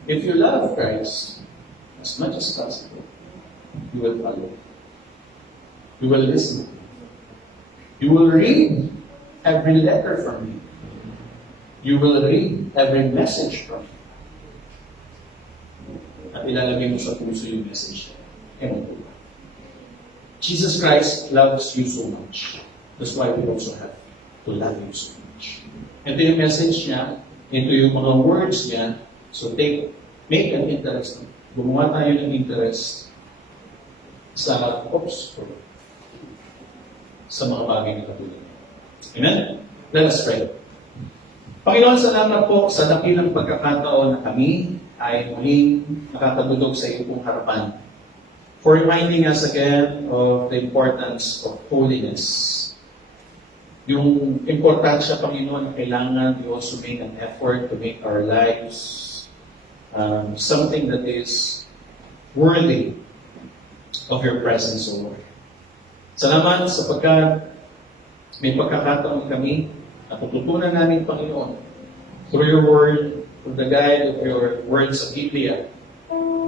If you love Christ, as much as possible, you will follow. You will listen. You will read every letter from Him. You will read every message from Him. At ilalagay mo sa puso yung message. Ewan po ba? Jesus Christ loves you so much. That's why we also have to love Him so much. Ito yung message niya, ito yung mga words niya. So make an interest. Gumawa tayo ng interest sa mga bagay na katulad. Amen? Let us pray. Panginoon, salamat po sa dakilang pagkakataon na kami ay muling nakakadulog sa iyo pong harapan. For reminding us again of the importance of holiness. Yung importansya, Panginoon, na kailangan we also make an effort to make our lives something that is worthy of your presence, O Lord. Salamat sapagkat may pagkakataon kami na tututunan namin, Panginoon, through your word, through the guide of your words sa Biblia,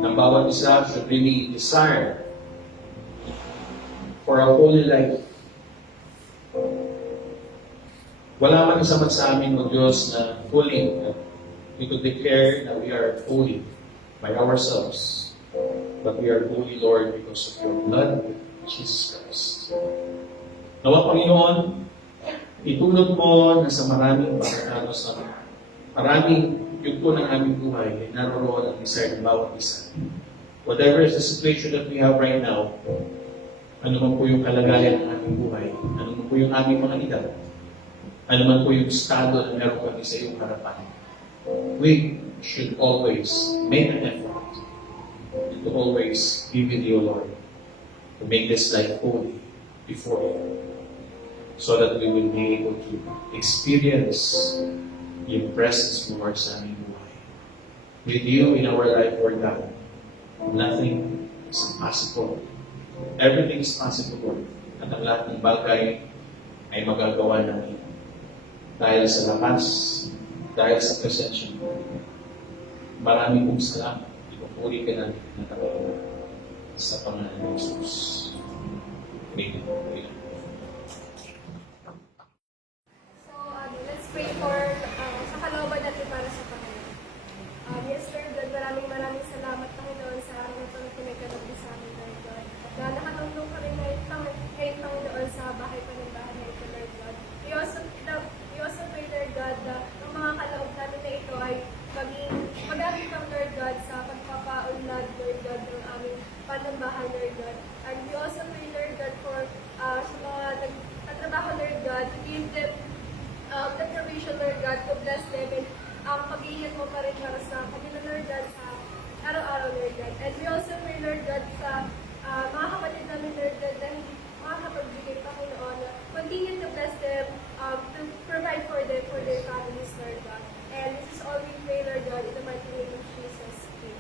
na bawat isa should really desire for a holy life. Wala man isa man sa amin, O Diyos, na holy. We could declare that we are holy by ourselves. But we are holy, Lord, because of your blood, Jesus Christ. Nawa, Panginoon, itulog mo na sa maraming pagkakano sa maraming yugto ng aming buhay ay naroroon ang desire ng bawat isa. Whatever is the situation that we have right now, ano man po yung kalagayan ng aming buhay, ano man po yung aming mga edad, ano man po yung estado na meron kami sa iyong harapan, we should always make an effort to always be with you, Lord, to make this life holy before you, so that we will be able to experience your presence, Lord, sa aming buhay. With you in our life, Lord God, nothing is impossible. Everything is possible, Lord. At ang lahat ng bagay ay magagawa namin dahil sa lakas, dahil sa presensya mo. Maraming kong salamat. Ipupuri ka namin na tayo sa pangalan ng Jesus. Amen. Let's pray for sa kalooban natin para sa Panginoon. Yes, Lord God, maraming salamat, Panginoon, sa araw na ito na pinagkalagay sa amin, Lord God. Na nakatulong ka rin ngayon, Panginoon, sa bahay-panimbahan na ito, Lord God. We also pray, Lord God, na ang mga kaloob natin na ito ay magamit kang, Lord God, sa pagpapaunlad, Lord God, ng aming panambahan, Lord God. And we also pray, Lord God, for sa mga nagtatrabaho, Lord God, give them the provision, Lord God, to bless them and pag-iingat mo pa rin para sa kanila, Lord God, sa araw-araw, Lord God. And we also pray, Lord God, sa mga kapatid namin, Lord God, na hindi makakapagbigay, Panginoon, continue to bless them, to provide for them, for their families, Lord God. And this is all we pray, Lord God, in the mighty name of Jesus. Amen.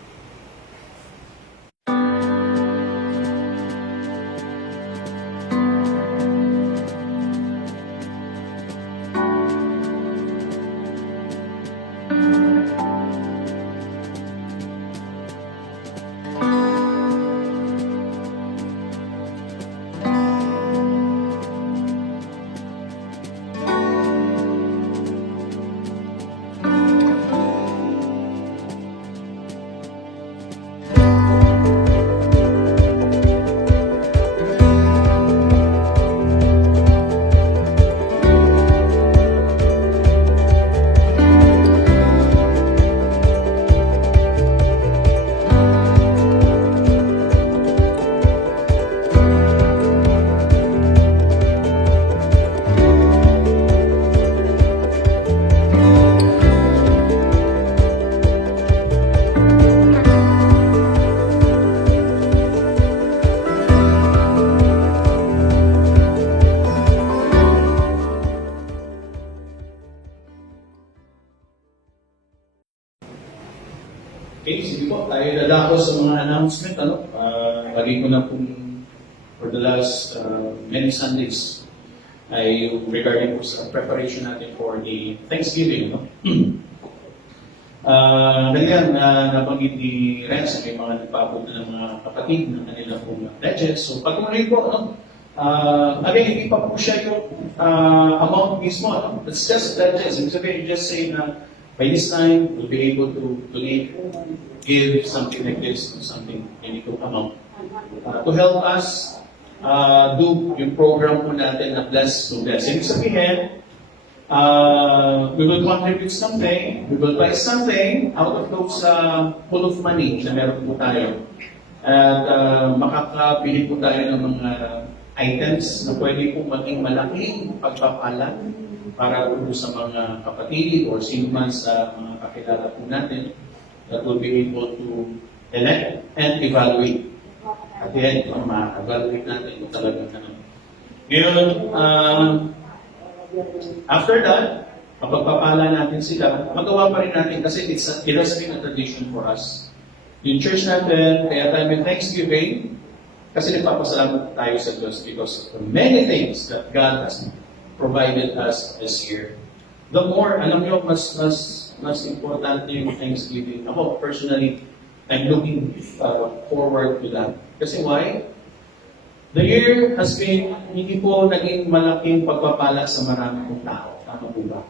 Okay, sige po, tayo dadako sa mga announcement. Lagi ko na po for the last many Sundays ay regarding po sa preparation natin for the Thanksgiving. No? Ganyan, nabanggit ni Renz, may mga nagpapunta ng mga kapatid ng kanilang pong pledges. So patuloy po, no? Again, hindi pa po siya yung amount mismo. No? It's just pledges. Ibig sabihin, you just say na by this time, we'll be able to donate, give something like this, something, any amount. To help us do yung program po natin na Bless to Bless. Ibig sabihin, we will contribute something, we will buy something out of those pool of money na meron po tayo. At makakabili po tayo ng mga items na pwede po maging malaking pagpapala para po sa mga kapatid or sino man sa mga kakilala po natin that will be able to elect and evaluate. At the end, ma-evaluate natin kung talagang ano. Ngayon, after that, mapagpapala natin sila, magawa pa rin natin kasi it has been a tradition for us. Yung church natin, kaya tayo may Thanksgiving, kasi nagpapasalamat tayo sa Diyos because of the many things that God has provided us this year. The more, alam nyo, mas importante yung Thanksgiving. Ako, personally, I'm looking forward to that. Kasi why? The year has been, hindi po naging malaking pagpapala sa marami kong tao. Tama po ba?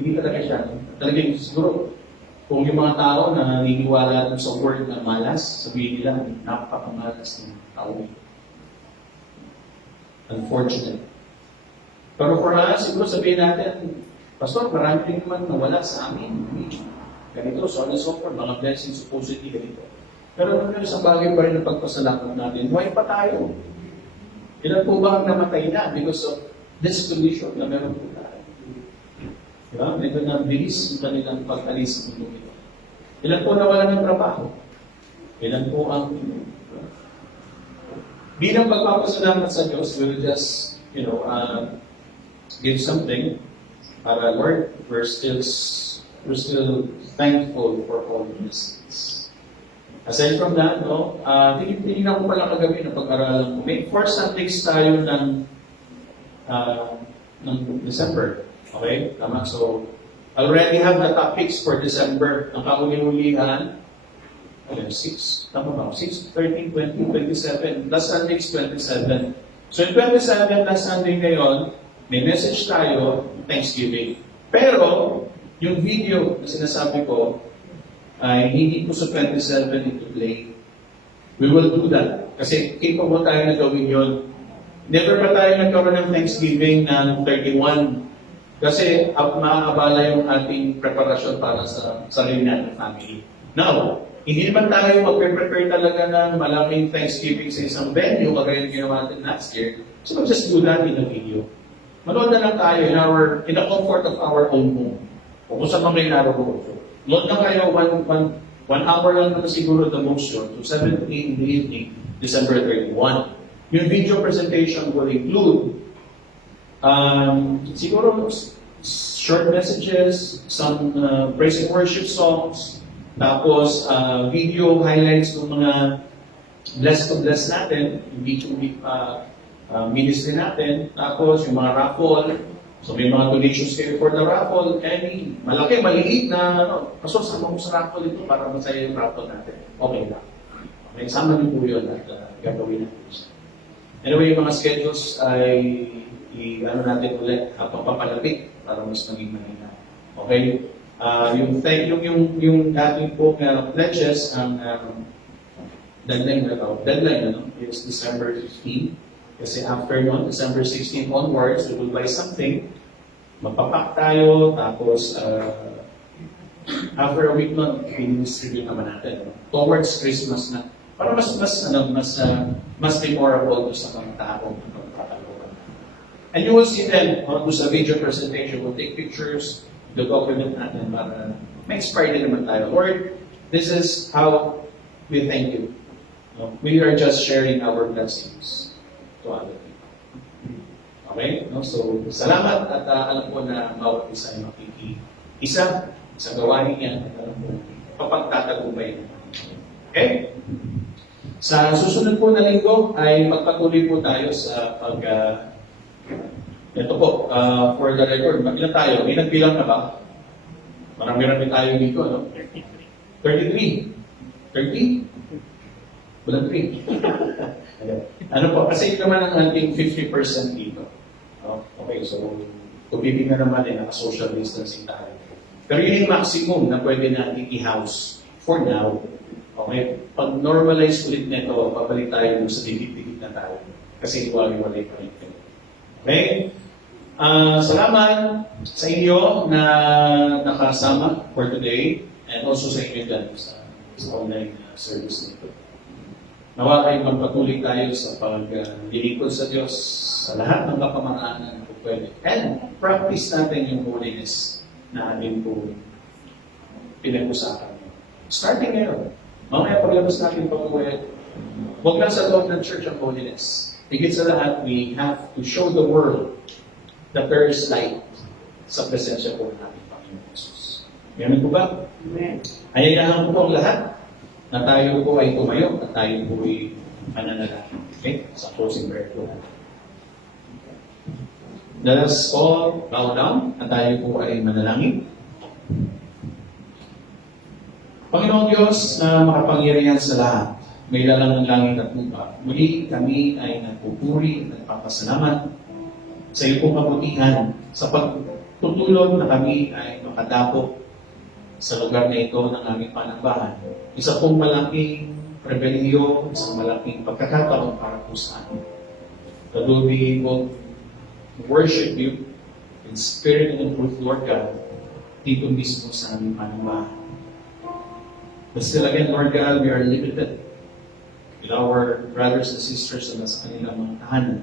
Hindi talaga siya. Talagang siguro, kung yung mga tao na naniniwala sa word na malas, sabihin nila, napakamalas ng tao. Unfortunate. Pero for us, siguro sabihin natin, Pastor, marami rin naman nawala sa amin. Ganito, so on and so forth, mga blessings supposedly ganito. Pero nung isang bagay pa rin ang pagpasalamat natin, why pa tayo? Ilan po ba ang namatay na because of this condition na meron po tayo? Diba? Medyo na bilis yung kanilang pag-alis sa mundo ito. Ilan po nawala ng trabaho? Ilan po ang bilang pagpapasalamat sa Diyos, we'll just, give something para Lord, we're still thankful for all the blessings. Aside from that, tinignan ko pala kagabi na pag-aralan ko. May 4 Sundays tayo ng December. Okay? Tama? So, I already have the topics for December. Ang kauli-ulihan, 6. Tama ba? 6, 13, 20, 27. Last Sunday is 27. So, in 27, last Sunday ngayon, may message tayo, Thanksgiving. Pero, yung video na sinasabi ko, ay hindi po sa 27 ito play. We will do that. Kasi capable tayo na gawin yun. Never pa tayo nagkaroon ng Thanksgiving ng 31. Kasi maaabala yung ating preparasyon para sa sarili natin family. Now, hindi naman tayo mag-prepare talaga ng malaking Thanksgiving sa isang venue, kagaya na ginawa natin last year. So, we'll just do that in a video. Manood na lang tayo in the comfort of our own home. O kung saan may naroon. Nood na kayo, one hour lang naman siguro the most yun, to 7 in the evening, December 31. Yung video presentation will include siguro short messages, some praise and worship songs, tapos video highlights ng mga bless to bless natin, yung B2B ministry natin, tapos yung mga raffle. So may mga donations kayo for the raffle, any malaki, maliit na pasok sa mga raffle ito para masaya yung raffle natin. Okay lang. Okay, sama din po yun at gagawin natin. Anyway, yung mga schedules ay natin ulit habang papalapit para mas maging mahina. Okay? Yung dating po pledges, ang deadline is December 15. Kasi after nun, December 16 onwards, we will buy something, magpapak tayo, tapos after a week nun, i-distribute naman natin. Towards Christmas na. Para mas memorable sa mga tao. And you will see them on sa video presentation. We'll take pictures, the document natin para ma-inspire din naman tayo. Lord, this is how we thank you. No? We are just sharing our blessings to other people. Okay? No? So, salamat at alam ko na bawat isa ay makiki-isa sa gawain niya at alam mo, papagtatagumpay niya. Okay? Sa susunod po na linggo ay magpatuloy po tayo sa ito po, for the record, ilan tayo? May nagbilang na ba? Marami-rami tayo dito, no? 33. 30? Walang 3. Ano po, kasi ito naman ang ating 50% dito. Oh, okay, so tubibig na naman naka-social distancing tayo. Pero yun yung maximum na pwede natin i-house for now. Okay, pag normalize ulit nito, pabalik tayo sa dikit-dikit na tayo. Kasi iwalay-walay pa rin. Okay? Salamat sa inyo na nakasama for today and also sa inyo dyan sa online service nito. Nawa kayo magpatuloy tayo sa paglilingkod sa Diyos sa lahat ng kapamaraanan na pwede. And practice natin yung holiness na ating po pinag-usapan. Starting ngayon, mamaya paglabas natin pag-uwi, huwag lang sa loob ng church ang holiness. Higit sa lahat, we have to show the world that there is light sa presensya po ng ating Panginoon Jesus. Ganun po ba? Amen. Ayayahan po po ang lahat na tayo po ay tumayo at tayo po ay mananalangin. Okay? Sa closing prayer po. Let us all bow down at tayo po ay manalangin. Panginoong Diyos na makapangyarihan sa lahat, may lalang ng langit at lupa, muli kami ay nagpupuri at nagpapasalamat sa iyo pong kabutihan sa pagtutulog na kami ay makadapok sa lugar na ito ng aming panambahan. Isa pong malaking rebellion, isang malaking pagkakataon para po sa amin. That we'll be able to worship you in spirit and in truth, Lord God, dito mismo sa aming panambahan. But still again, Lord God, we are limited with our brothers and sisters na sa kanilang mga tahanan.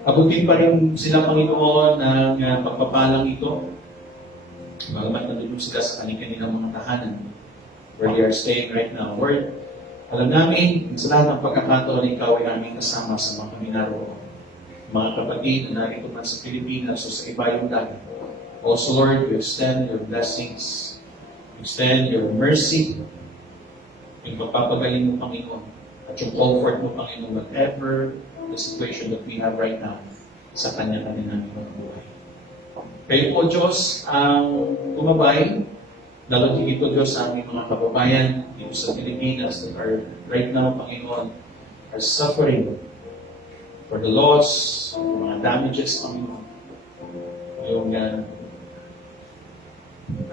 Abutin pa rin sila, Panginoon, ng pagpapalang ito. Bagamat nandun sila sa kanilang mga tahanan where they are staying right now. Lord, alam namin, sa lahat ng pagkakataon, ikaw ay aming kasama sa mga kami naroon. Mga kapatid na narito man sa Pilipinas o sa iba yung dagat. Also, Lord, we extend your blessings, extend your mercy, yung pagpapagaling mo, Panginoon, at yung comfort mo, Panginoon, whatever the situation that we have right now sa kanya-kanya namin ng buhay. Kayo po, Diyos, ang gumabay, lalo higit po, Diyos, sa aming mga kababayan dito sa Pilipinas that are right now, Panginoon, are suffering for the loss, mga damages, Panginoon. Yung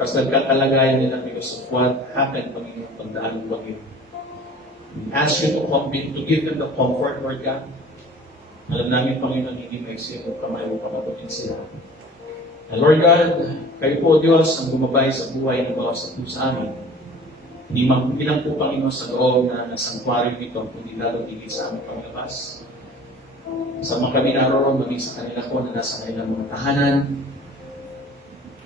kalagayan nila because of what happened, Panginoon, pagdaan ng bagyo. We ask you to give them the comfort, Lord God. Alam namin, Panginoon, hindi maiksi ang kamay mo pagkaputin sila. And Lord God, kayo po, Diyos, ang gumabay sa buhay ng bawat sa amin. Hindi lang po, Panginoon, sa loob na sanctuary nito, kundi lalo tigil sa aming panglabas. Sa mga kami naroon, maging sa kanila po na nasa kanilang mga tahanan,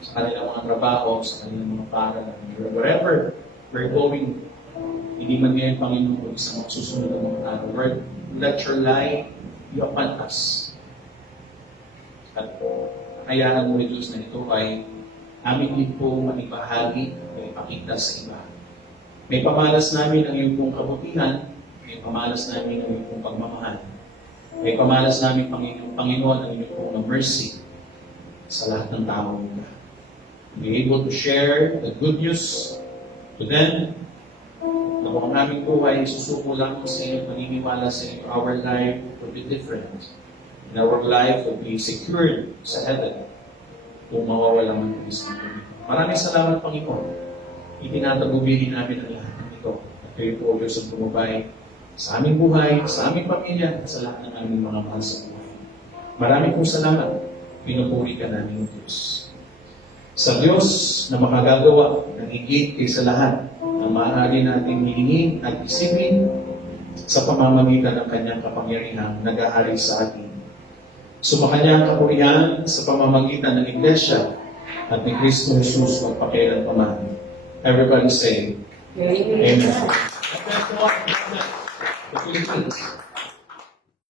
sa kanilang mga trabaho, sa kanilang mga paaralan, wherever we're going, hindi man ngayon, Panginoon, kung isang magsusunod ng mga araw. Lord, let your light be upon us. At hayaan mo, Diyos, na ito ay amin din po manibahagi at ipakita sa iba. May pamalas namin ang iyong pong kabutihan, may pamalas namin ang iyong pong pagmamahal. May pamalas namin, Panginoon, ang iyong pong mercy sa lahat ng tao. Be able to share the good news to them, na kung ang aming buhay susuko lang sa inyo, paniniwala sa inyo, our life will be different. And our life will be secured sa heaven kung mawawala man kami sa mundo. Maraming salamat, Panginoon. Itinatagubilin namin ang lahat ng ito. At kayo po, Diyos, ang tumabay sa aming buhay, sa aming pamilya, at sa lahat ng aming mga mahal sa buhay. Maraming pong salamat. Pinupuri ka namin, Diyos. Sa Diyos na makagagawa ng higit kaysa lahat na maaari nating hilingin at isipin sa pamamagitan ng kanyang kapangyarihan nag-aari sa atin. Sumakanya ang kapurihan sa pamamagitan ng Iglesia at ni Kristo Jesus magpakailan pa man. Everybody say, Amen. Amen. The Philippines.